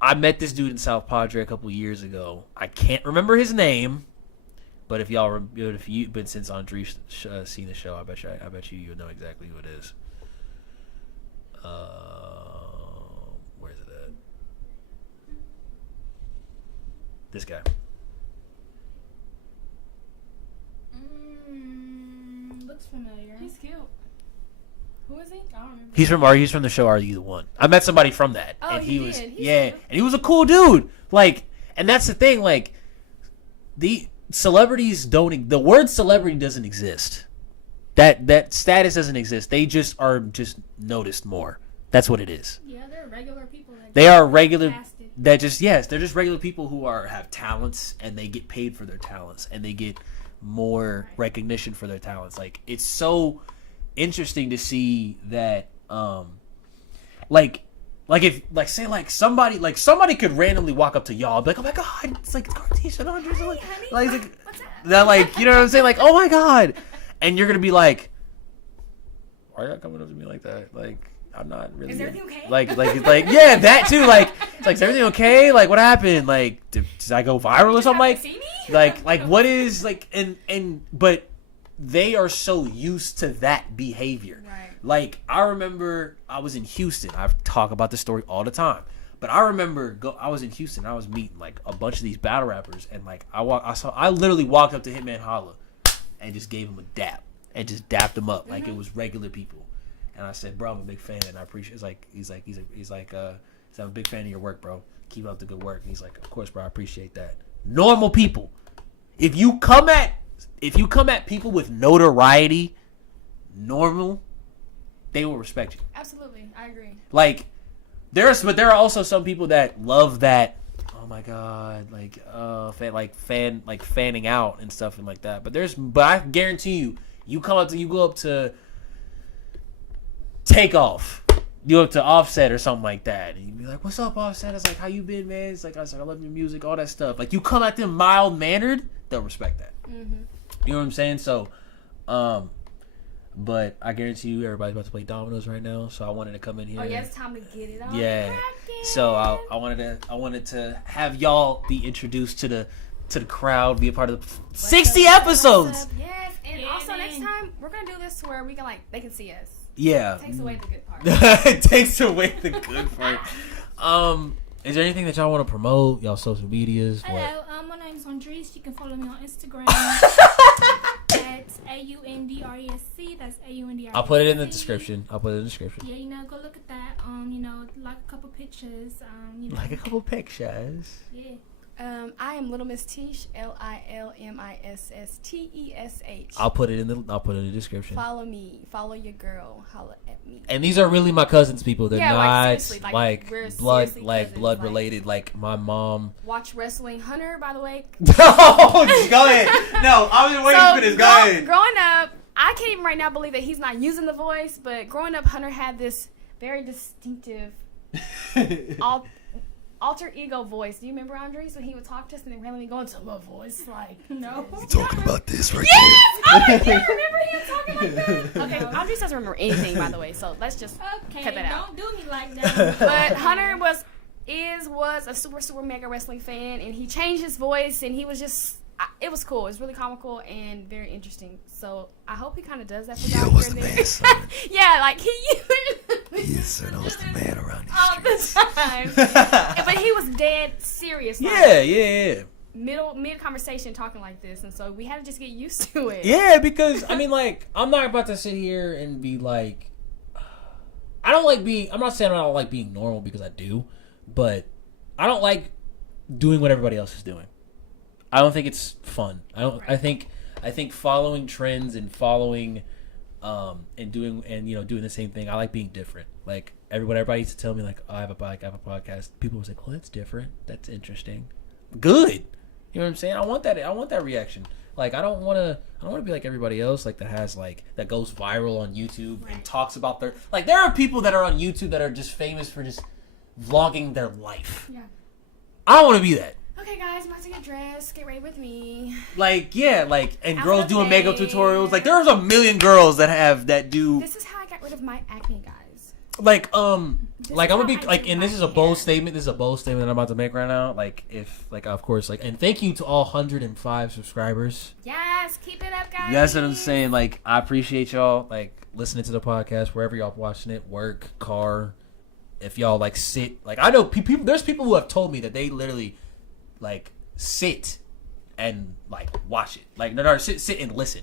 I met this dude in South Padre a couple years ago. I can't remember his name, but if you've been since Aundrese seen the show, I bet you you'll know exactly who it is. Where's it at? This guy. Looks familiar. He's cute. Who is he? I don't remember. He's from the show Are You the One? I met somebody from that, and he was and he was a cool dude. Like, and that's the thing. Like, the celebrities the word celebrity doesn't exist. That status doesn't exist. They just are noticed more. That's what it is. Yeah, they're regular people. They are regular. They're just regular people who have talents, and they get paid for their talents, and they get more recognition for their talents. Like, it's so interesting to see that if somebody could randomly walk up to y'all and be like, "Oh my god, it's like Karteshae and Aundrese," honey, what's that? That, like, you know what I'm saying, like, "Oh my god," and you're gonna be like, "Why are y'all coming up to me like that? Like, I'm not really." Is everything okay? Like yeah, that too. Like, it's like, is everything okay? Like, what happened? Like, did I go viral or something? Like what is like but they are so used to that behavior. Right. Like, I remember I was in Houston. I talk about this story all the time. But I remember I was in Houston. I was meeting like a bunch of these battle rappers, and like I literally walked up to Hitman Holla and just gave him a dap and just dapped him up like it was regular people. And I said, "Bro, I'm a big fan, and I appreciate." He's like, "I'm a big fan of your work, bro. Keep up the good work." And he's like, "Of course, bro. I appreciate that." Normal people, if you come at people with notoriety, normal, they will respect you. Absolutely, I agree. But there are also some people that love that. Oh my god, fanning out and stuff and like that. But I guarantee you go up to Takeoff, you go up to Offset or something like that, and you be like, "What's up, Offset?" It's like, "How you been, man?" It's like, I love your music, all that stuff. Like, you come at them mild mannered, they'll respect that. Mm-hmm. You know what I'm saying? So, but I guarantee you, everybody's about to play dominoes right now. So I wanted to come in here. Oh yeah, it's time to get it on. Yeah. So I wanted to have y'all be introduced to the crowd, be a part of the 60 episodes. Yes, and also next time we're gonna do this where we can they can see us. Yeah. It takes away the good part. It takes away the good part. Is there anything that y'all want to promote? Y'all social medias? Hello, my name's Aundrese. You can follow me on Instagram. That's AUNDRESC. That's AUNDRESC. I'll put it in the description. Yeah, go look at that. Like a couple pictures. Like a couple pictures. Yeah. I am Little Miss Tish, LILMISSTESH. I'll put it in the description. Follow me. Follow your girl. Holla at me. And these are really my cousins, people. They're not seriously, we're blood cousins, related. Like my mom. Watch wrestling. Hunter, by the way. Oh, go ahead. No, I was waiting for this. Go ahead. Growing up, I can't even right now believe that he's not using the voice, but growing up, Hunter had this very distinctive alter ego voice. Do you remember Aundrese when he would talk to us and then randomly go into a voice like, no? You talking about this right Yes! Oh, you remember him talking like that? Okay, Aundrese doesn't remember anything, by the way, so let's just cut that out. Don't do me like that. But Hunter was a super mega wrestling fan, and he changed his voice, and he was just, it was cool. It was really comical and very interesting. So I hope he kind of does that for Yeah, y'all was here the and man, there. Yeah, like he Yes, sir, I was the man around all these the streets. time. But he was dead serious. Like, Yeah. mid conversation talking like this, and so we had to just get used to it. Yeah, because I mean, like, I'm not about to sit here and be like, I'm not saying I don't like being normal, because I do, but I don't like doing what everybody else is doing. I don't think it's fun. I think following trends and following and doing the same thing. I like being different. Like everybody used to tell me, like, oh, I have a podcast. People was like, oh, that's different. That's interesting. Good. You know what I'm saying? I want that reaction. Like I don't want to be like everybody else, like that goes viral on YouTube and talks about their, like, there are people that are on YouTube that are just famous for just vlogging their life. Yeah. I don't want to be that. Okay, guys, I'm about to get dressed. Get ready with me. Like, yeah, like, and Outfit girls doing day. makeup tutorials. Like, there's a million girls that do. This is how I got rid of my acne, guys. Like, This like, is I'm gonna how be I like, do and this my is a bold hair. statement. This is a bold statement that I'm about to make right now. Like, if, like, of course, like, and thank you to all 105 subscribers. Yes, keep it up, guys. That's what I'm saying. Like, I appreciate y'all, like, listening to the podcast wherever y'all watching it, work, car. If y'all like sit, like, I know people. There's people who have told me that they literally, like, sit and like watch it. Like, no, sit and listen.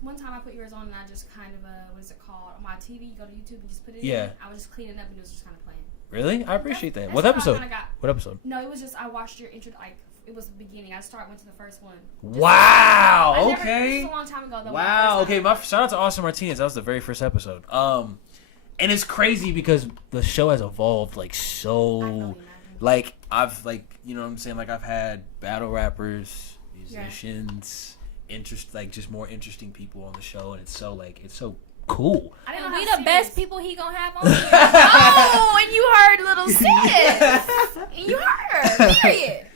One time I put yours on and I just kind of what is it called? On my TV, you go to YouTube and just put it Yeah. in. I was just cleaning up and it was just kind of playing. Really? I appreciate that. That's What how I episode? kinda got- What episode? No, it was just I watched your intro. Like it was the beginning. went to the first one. Wow. This Okay. was a long time ago. Though, Wow. when I Okay. Shout out to Austin Martinez. That was the very first episode. And it's crazy because the show has evolved like I can so. only imagine. Like, I've, like, you know what I'm saying? Like, I've had battle rappers, musicians, just more interesting people on the show, and it's so cool. I didn't know We how the serious- best people he gonna have on here. Oh, and you heard little sis. And you heard. Period.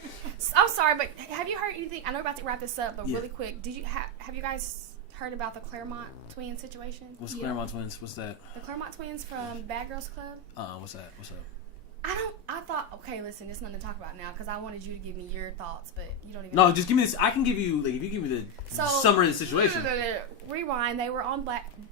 I'm sorry, but have you heard anything? I know we're about to wrap this up, but really quick, did you have you guys heard about the Claremont twins situation? What's Claremont Twins? What's that? The Claremont twins from Bad Girls Club. What's that? What's up? I thought, okay, listen, there's nothing to talk about now because I wanted you to give me your thoughts, but you don't even. No, just give me this. I can give you, like, if you give me the summary of the situation. Rewind. They were on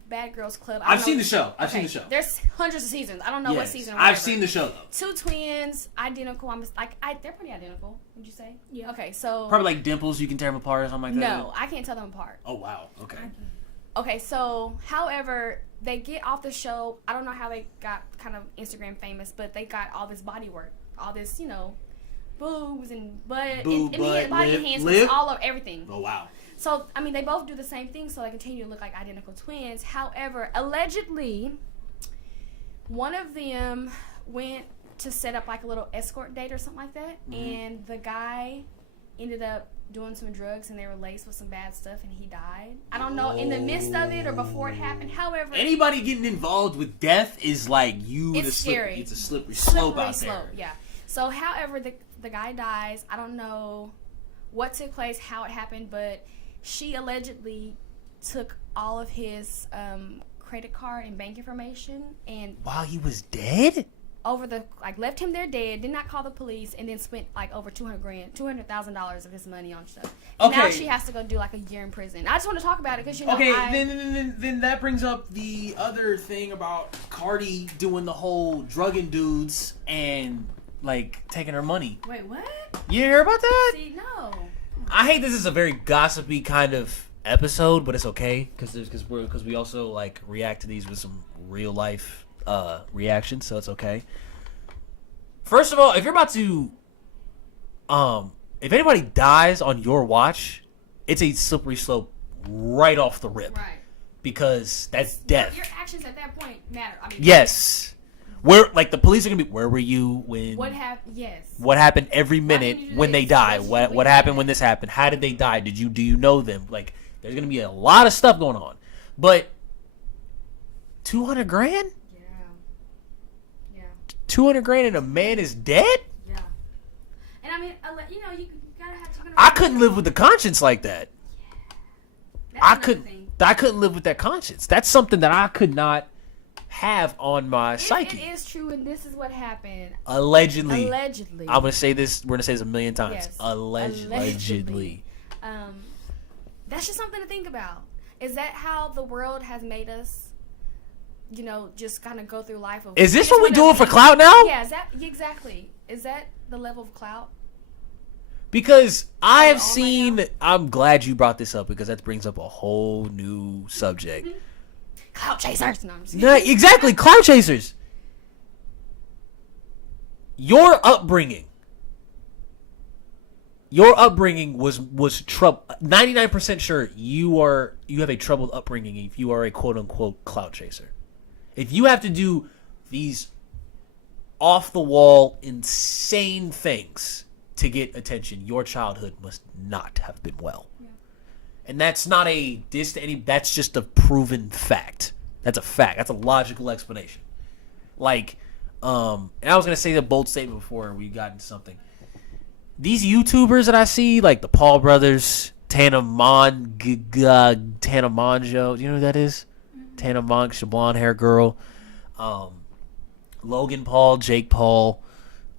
Bad Girls Club. I've seen the show. I've seen the show. There's hundreds of seasons. I don't know what season. Or I've whatever. seen the show though. Two twins, identical. They're pretty identical. Would you say? Yeah. Okay, so Probably like dimples. You can tear them apart or something like that. no, I can't tell them apart. Oh wow. Okay. Okay, so however they get off the show, I don't know how they got kind of Instagram famous, but they got all this body work, all this boobs and butt, Boob, and butt, body lip, enhancements, lip. all of everything. Oh wow. So I mean, they both do the same thing, so they continue to look like identical twins. However, allegedly, one of them went to set up like a little escort date or something like that, and the guy ended up doing some drugs and they were laced with some bad stuff and he died. I don't know in the midst of it or before it happened. However, Anybody getting involved with death is like It's scary. It's a slippery slope out there. Yeah. So however the guy dies, I don't know what took place, how it happened, but she allegedly took all of his credit card and bank information and While he was dead? left him there dead, did not call the police, and then spent like over $200,000 of his money on stuff. And now Okay. she has to go do like a year in prison. I just want to talk about it because Okay, then that brings up the other thing about Cardi doing the whole drugging dudes and like taking her money. Wait, what? You hear about that? See, no. I hate this is a very gossipy kind of episode, but it's okay because we also like react to these with some real life reactions, so it's okay. First of all, if you're about to if anybody dies on your watch, it's a slippery slope right off the rip. Right. Because that's death. Your actions at that point matter. I mean, yes. Where like the police are gonna be, where were you when? What happened? Yes. What happened every Why minute didn't you do when they this? die? What What happened when this happened? How did they die? Do you know them? Like, there's gonna be a lot of stuff going on. But $200,000? Yeah. Yeah. $200,000 and a man is dead? Yeah. And I mean, you know, you gotta have to. I couldn't live with the conscience like that. That's I another thing. couldn't live with that conscience. That's something that I could not have on my psyche. It is true, and this is what happened. Allegedly. Allegedly. I'm gonna say this. We're gonna say this a million times. Yes. Allegedly. That's just something to think about. Is that how the world has made us? You know, just kind of go through life. Is this what we doing for clout now? Yeah. Exactly? Is that the level of clout? Because I have Oh my seen. God. I'm glad you brought this up because that brings up a whole new subject. Clout chasers. No, I'm just Yeah, exactly, clout chasers. Your upbringing was trouble. 99% sure you have a troubled upbringing if you are a quote unquote clout chaser. If you have to do these off the wall insane things to get attention, your childhood must not have been well. Yeah. And that's not a diss to any. That's just a proven fact. That's a fact. That's a logical explanation. Like, and I was gonna say the bold statement before we got into something. These YouTubers that I see, like the Paul brothers, Tana Mongeau, do you know who that is? Mm-hmm. Tana Mongeau, blonde hair girl. Logan Paul, Jake Paul,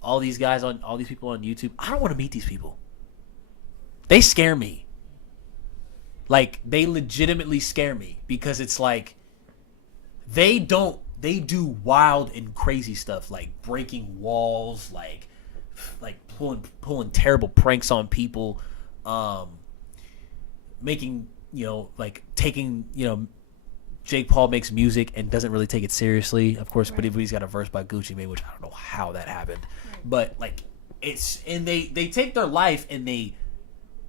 all these people on YouTube. I don't want to meet these people. They scare me. Like, they legitimately scare me because it's like they do wild and crazy stuff, like breaking walls, like pulling terrible pranks on people, making, like taking, Jake Paul makes music and doesn't really take it seriously, of course, right. But he's got a verse by Gucci Mane, which I don't know how that happened. Right. But like they take their life and they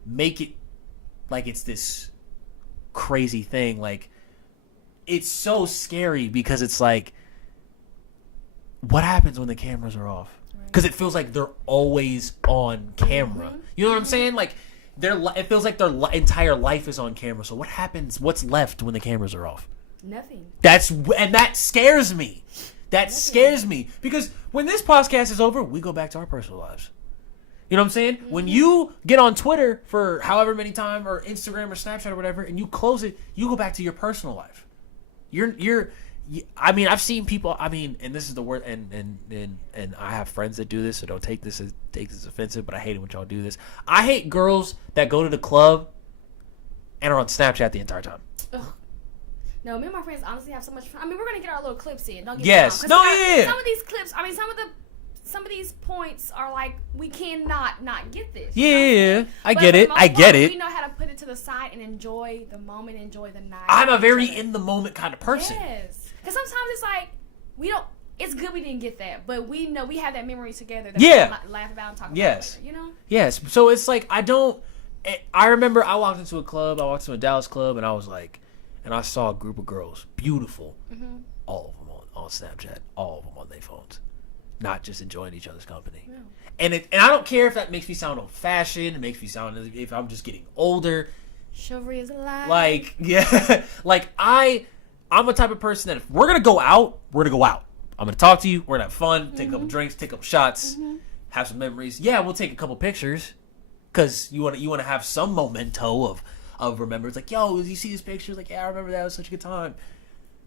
make it like it's this crazy thing. Like, it's so scary because it's like, what happens when the cameras are off? Because it feels like they're always on camera. Mm-hmm. You know what I'm saying? Like, it feels like their entire life is on camera. So what happens? What's left when the cameras are off? Nothing. That scares me. That scares me because when this podcast is over, we go back to our personal lives. You know what I'm saying? Mm-hmm. When you get on Twitter for however many time, or Instagram or Snapchat or whatever, and you close it, you go back to your personal life. I mean, I've seen people. I mean, and this is the word, and I have friends that do this, so don't take this as offensive. But I hate it when y'all do this. I hate girls that go to the club and are on Snapchat the entire time. Ugh. No, me and my friends honestly have so much fun. I mean, we're gonna get our little clips in. Don't get yes. me wrong. Yeah. Some of these clips. I mean, some of these points are like, we cannot not get this. Yeah, I get it. We know how to put it to the side and enjoy the moment, enjoy the night. I'm a very in the moment kind of person. Yes, because sometimes it's like it's good we didn't get that, but we know we have that memory together. That we laugh about and talk about. Yes, later, Yes. So it's like I remember I walked into a club. I walked into a Dallas club, and I was like, and I saw a group of girls, beautiful, mm-hmm. all of them on Snapchat, all of them on their phones. Not just enjoying each other's company. Yeah. And I don't care if that makes me sound old fashioned. It makes me sound as if I'm just getting older. Chivalry is alive. Like, yeah. Like, I'm a type of person that if we're gonna go out, we're gonna go out. I'm gonna talk to you, we're gonna have fun, take a couple drinks, take a couple shots, have some memories. Yeah, we'll take a couple pictures. Cause you wanna have some memento of remember. It's like, yo, did you see this picture? Like, yeah, I remember that. It was such a good time.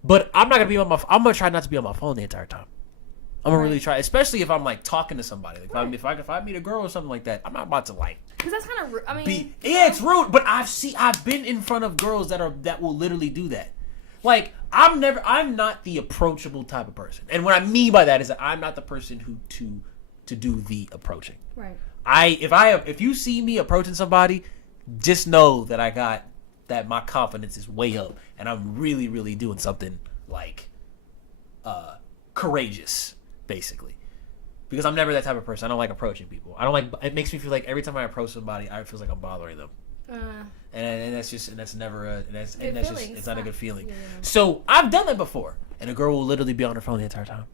But I'm not gonna I'm gonna try not to be on my phone the entire time. I'm gonna really try, especially if I'm like talking to somebody. Like, if I meet a girl or something like that, I'm not about to like. Because that's kind of rude. I mean, it's rude. But I've been in front of girls that will literally do that. Like, I'm not the approachable type of person. And what I mean by that is that I'm not the person who to do the approaching. Right. If you see me approaching somebody, just know that my confidence is way up, and I'm really, really doing something like courageous. Basically, because I'm never that type of person. I don't like approaching people. I don't like. It makes me feel like every time I approach somebody, I feel like I'm bothering them. And that's never it's not a good feeling. Yeah. So I've done that before, and a girl will literally be on her phone the entire time,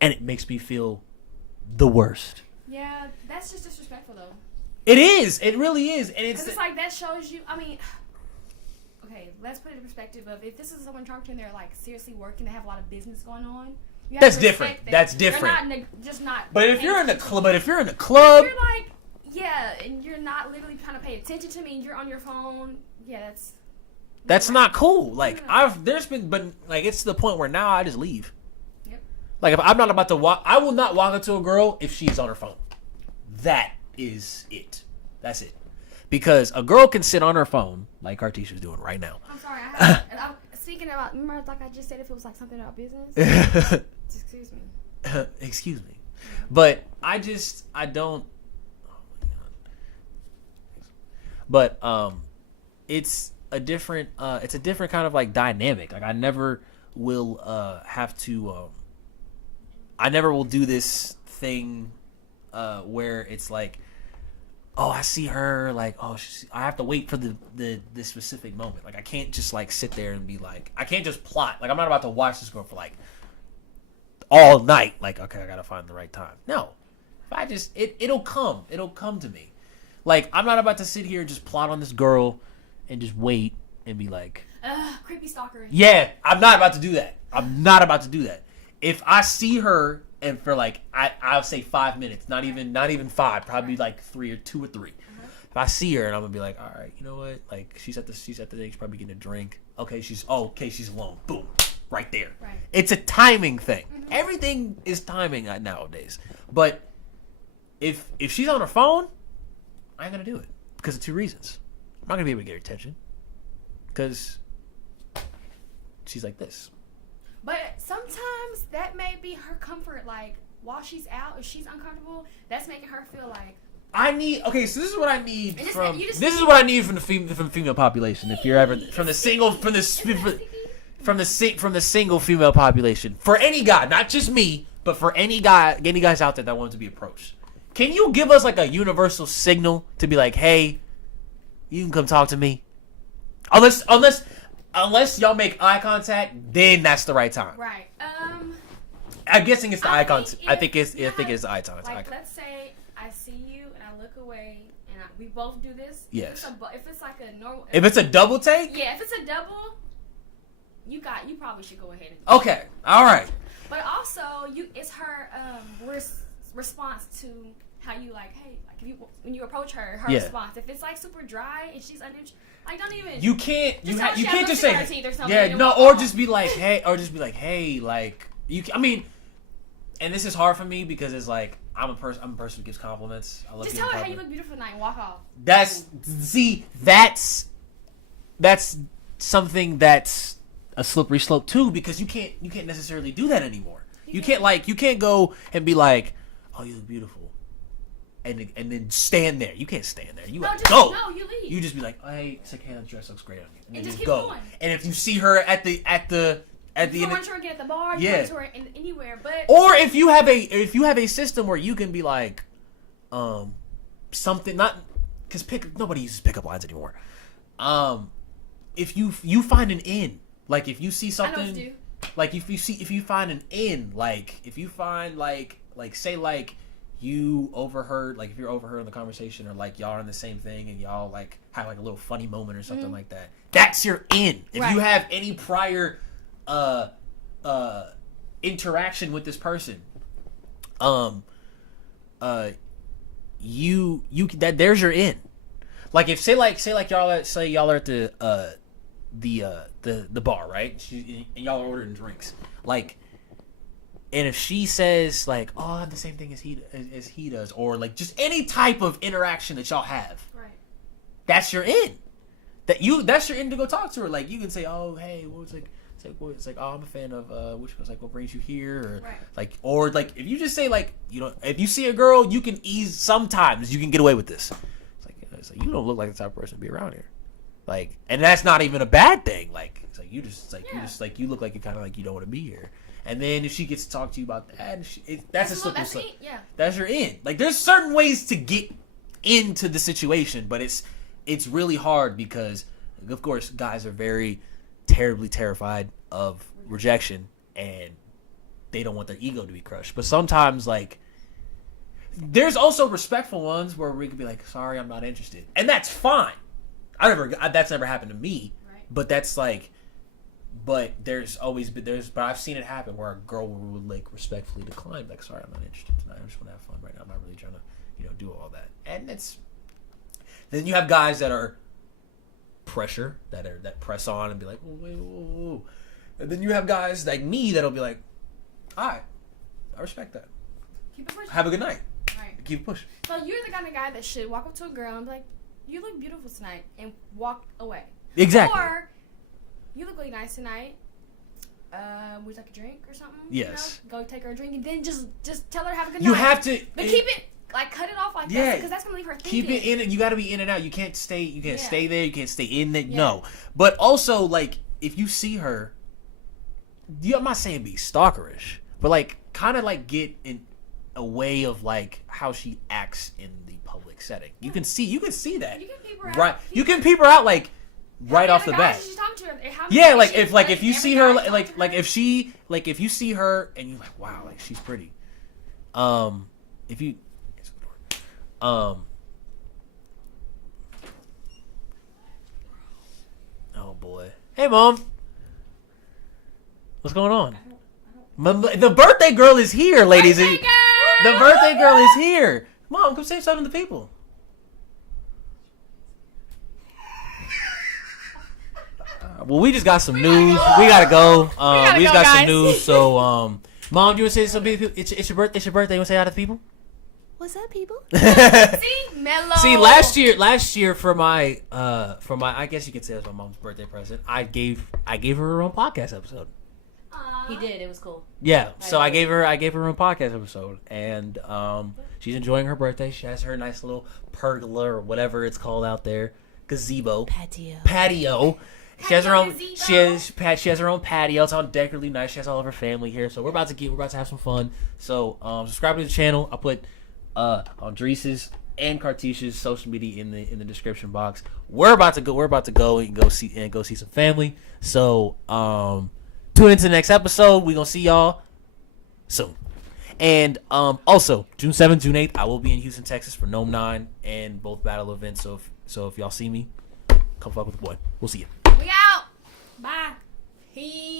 and it makes me feel the worst. Yeah, that's just disrespectful though. It is. It really is, and it's like that shows you. I mean, okay, let's put it in perspective of if this is someone talking and they're like seriously working, they have a lot of business going on. That's different. That's different. Just not. But if you're in the club, if you're like. Yeah, and you're not literally trying to pay attention to me, and you're on your phone. Yeah, that's not cool. Like it's to the point where now I just leave. Yep. Like if I'm not about to walk, I will not walk into a girl if she's on her phone. That is it. That's it. Because a girl can sit on her phone like Karteshae is doing right now. I'm sorry. I'm speaking about. Remember, like I just said, if it was like something about business. Excuse me. Excuse me, but I don't. But it's a different kind of like dynamic. Like I never will I never will do this thing where it's like, oh, I see her, like, oh, I have to wait for the specific moment. Like I can't just like sit there and be like, I can't just plot. Like I'm not about to watch this girl for like all night. Like, okay, I gotta find the right time. No, if I just it'll come to me. Like, I'm not about to sit here and just plot on this girl and just wait and be like... creepy stalker. Yeah, I'm not about to do that. If I see her and for like, I'll say 5 minutes, not even 5, probably like 3 or 2 or 3. If I see her and I'm going to be like, all right, you know what? Like, she's at the thing, she's probably getting a drink. Okay, she's alone. Boom. Right there. Right. It's a timing thing. Mm-hmm. Everything is timing nowadays. But if she's on her phone... I ain't gonna do it because of 2 reasons. I'm not gonna be able to get her attention because she's like this. But sometimes that may be her comfort. Like while she's out, if she's uncomfortable, that's making her feel like. So this is what I need from the female population. If you're ever from the single female population, for any guy, not just me, but for any guys out there that want to be approached. Can you give us like a universal signal to be like, hey, you can come talk to me? Unless y'all make eye contact, then that's the right time. Right. I'm guessing it's the eye contact. I think it's the eye contact. Like, let's say I see you and I look away and we both do this. Yes. If it's like a normal. If it's a double take. Yeah. If it's a double, you probably should go ahead and. Okay. All right. But also, it's her response to. How you like, hey, like when you approach her response. If it's like super dry and she's uninterested, like don't even. You can't. You can't just say. Or just be like, hey, like you. I mean, and this is hard for me because it's like I'm a person who gives compliments. I love. Just tell her how you look beautiful tonight and walk off. That's something that's a slippery slope too because you can't necessarily do that anymore. You can't go and be like, oh, you look beautiful. And then stand there. You can't stand there. You go. No, you leave. You just be like, hey, it's like, hey, the dress looks great on you. And then just you keep go. going. And if you see her at the you run to her again at the bar. You run to her anywhere. But or if you have a system where you can be like, something not because nobody uses pickup lines anymore. If you find an in, like if you see something, like if you find an in, like if you find like say like. You overheard, like if you're overheard in the conversation or like y'all are in the same thing and y'all like have like a little funny moment or something like that. That's your in. If you have any prior interaction with this person, there's your in. Like if say y'all are at the bar, right? And y'all are ordering drinks. Like and if she says like, "Oh, I have the same thing as he does," or like just any type of interaction that y'all have, right? That's your in. That's your in to go talk to her. Like you can say, "Oh, hey, what's like?" It's like, "Oh, I'm a fan of which was like what brings you here," or like if you just say like, you know, if you see a girl, you can sometimes you can get away with this. It's like you don't look like the type of person to be around here. Like, and that's not even a bad thing. Like, it's like you look like you kind of like you don't want to be here. And then if she gets to talk to you about that, that's a slippery slope. Yeah. That's your end. Like, there's certain ways to get into the situation, but it's really hard because, of course, guys are very terribly terrified of rejection, and they don't want their ego to be crushed. But sometimes, like, there's also respectful ones where we could be like, sorry, I'm not interested. And that's fine. That's never happened to me. Right. But that's like, but I've seen it happen where a girl would like respectfully decline, like, sorry, I'm not interested tonight. I just want to have fun right now. I'm not really trying to, do all that. And then you have guys that are pressure, that press on and be like, whoa. And then you have guys like me that'll be like, all right, I respect that. Keep it pushing. Have a good night. Right. Keep pushing. So you're the kind of guy that should walk up to a girl and be like, you look beautiful tonight, and walk away. Exactly. Or, you look really nice tonight. Would you like a drink or something? Yes. Go take her a drink, and then just tell her to have a good You night. have to. But keep it, like, cut it off like that, because that's going to leave her thinking. Keep it in. You got to be in and out. You can't stay stay there. You can't stay in there. Yeah. No. But also, like, if you see her, I'm not saying be stalkerish, but, like, kind of, like, get in a way of, like, how she acts in the public setting. You can see that. You can peep her out. Right. You can peep her out, like, right off the bat. Yeah, if you see her, if you see her and you're like, wow, like, she's pretty. If you, oh boy. Hey, Mom. What's going on? The birthday girl is here, ladies. The birthday girl is here. Mom, come say something to the people. Well, we just got some news. We gotta go. We just got some news. So, Mom, do you want to say something to the people? It's your birthday. You want to say hi to the people? What's up, people? See, mellow. See, last year for my, I guess you could say it was my mom's birthday present. I gave her her own podcast episode. He did. It was cool. Yeah, so I gave her her own podcast episode, and she's enjoying her birthday. She has her nice little pergola or whatever it's called out there, gazebo, patio. She has her own. She has her own patio. It's all decoratively nice. She has all of her family here, so we're about to have some fun. So subscribe to the channel. I'll put Aundrese's and Karteshae's social media in the description box. We're about to go and go see some family. So tune into the next episode. We're gonna see y'all soon. And also June 7th, June 8th, I will be in Houston, Texas for Gnome 9 and both battle events. So if y'all see me, come fuck with the boy. We'll see you. We out. Bye. Peace.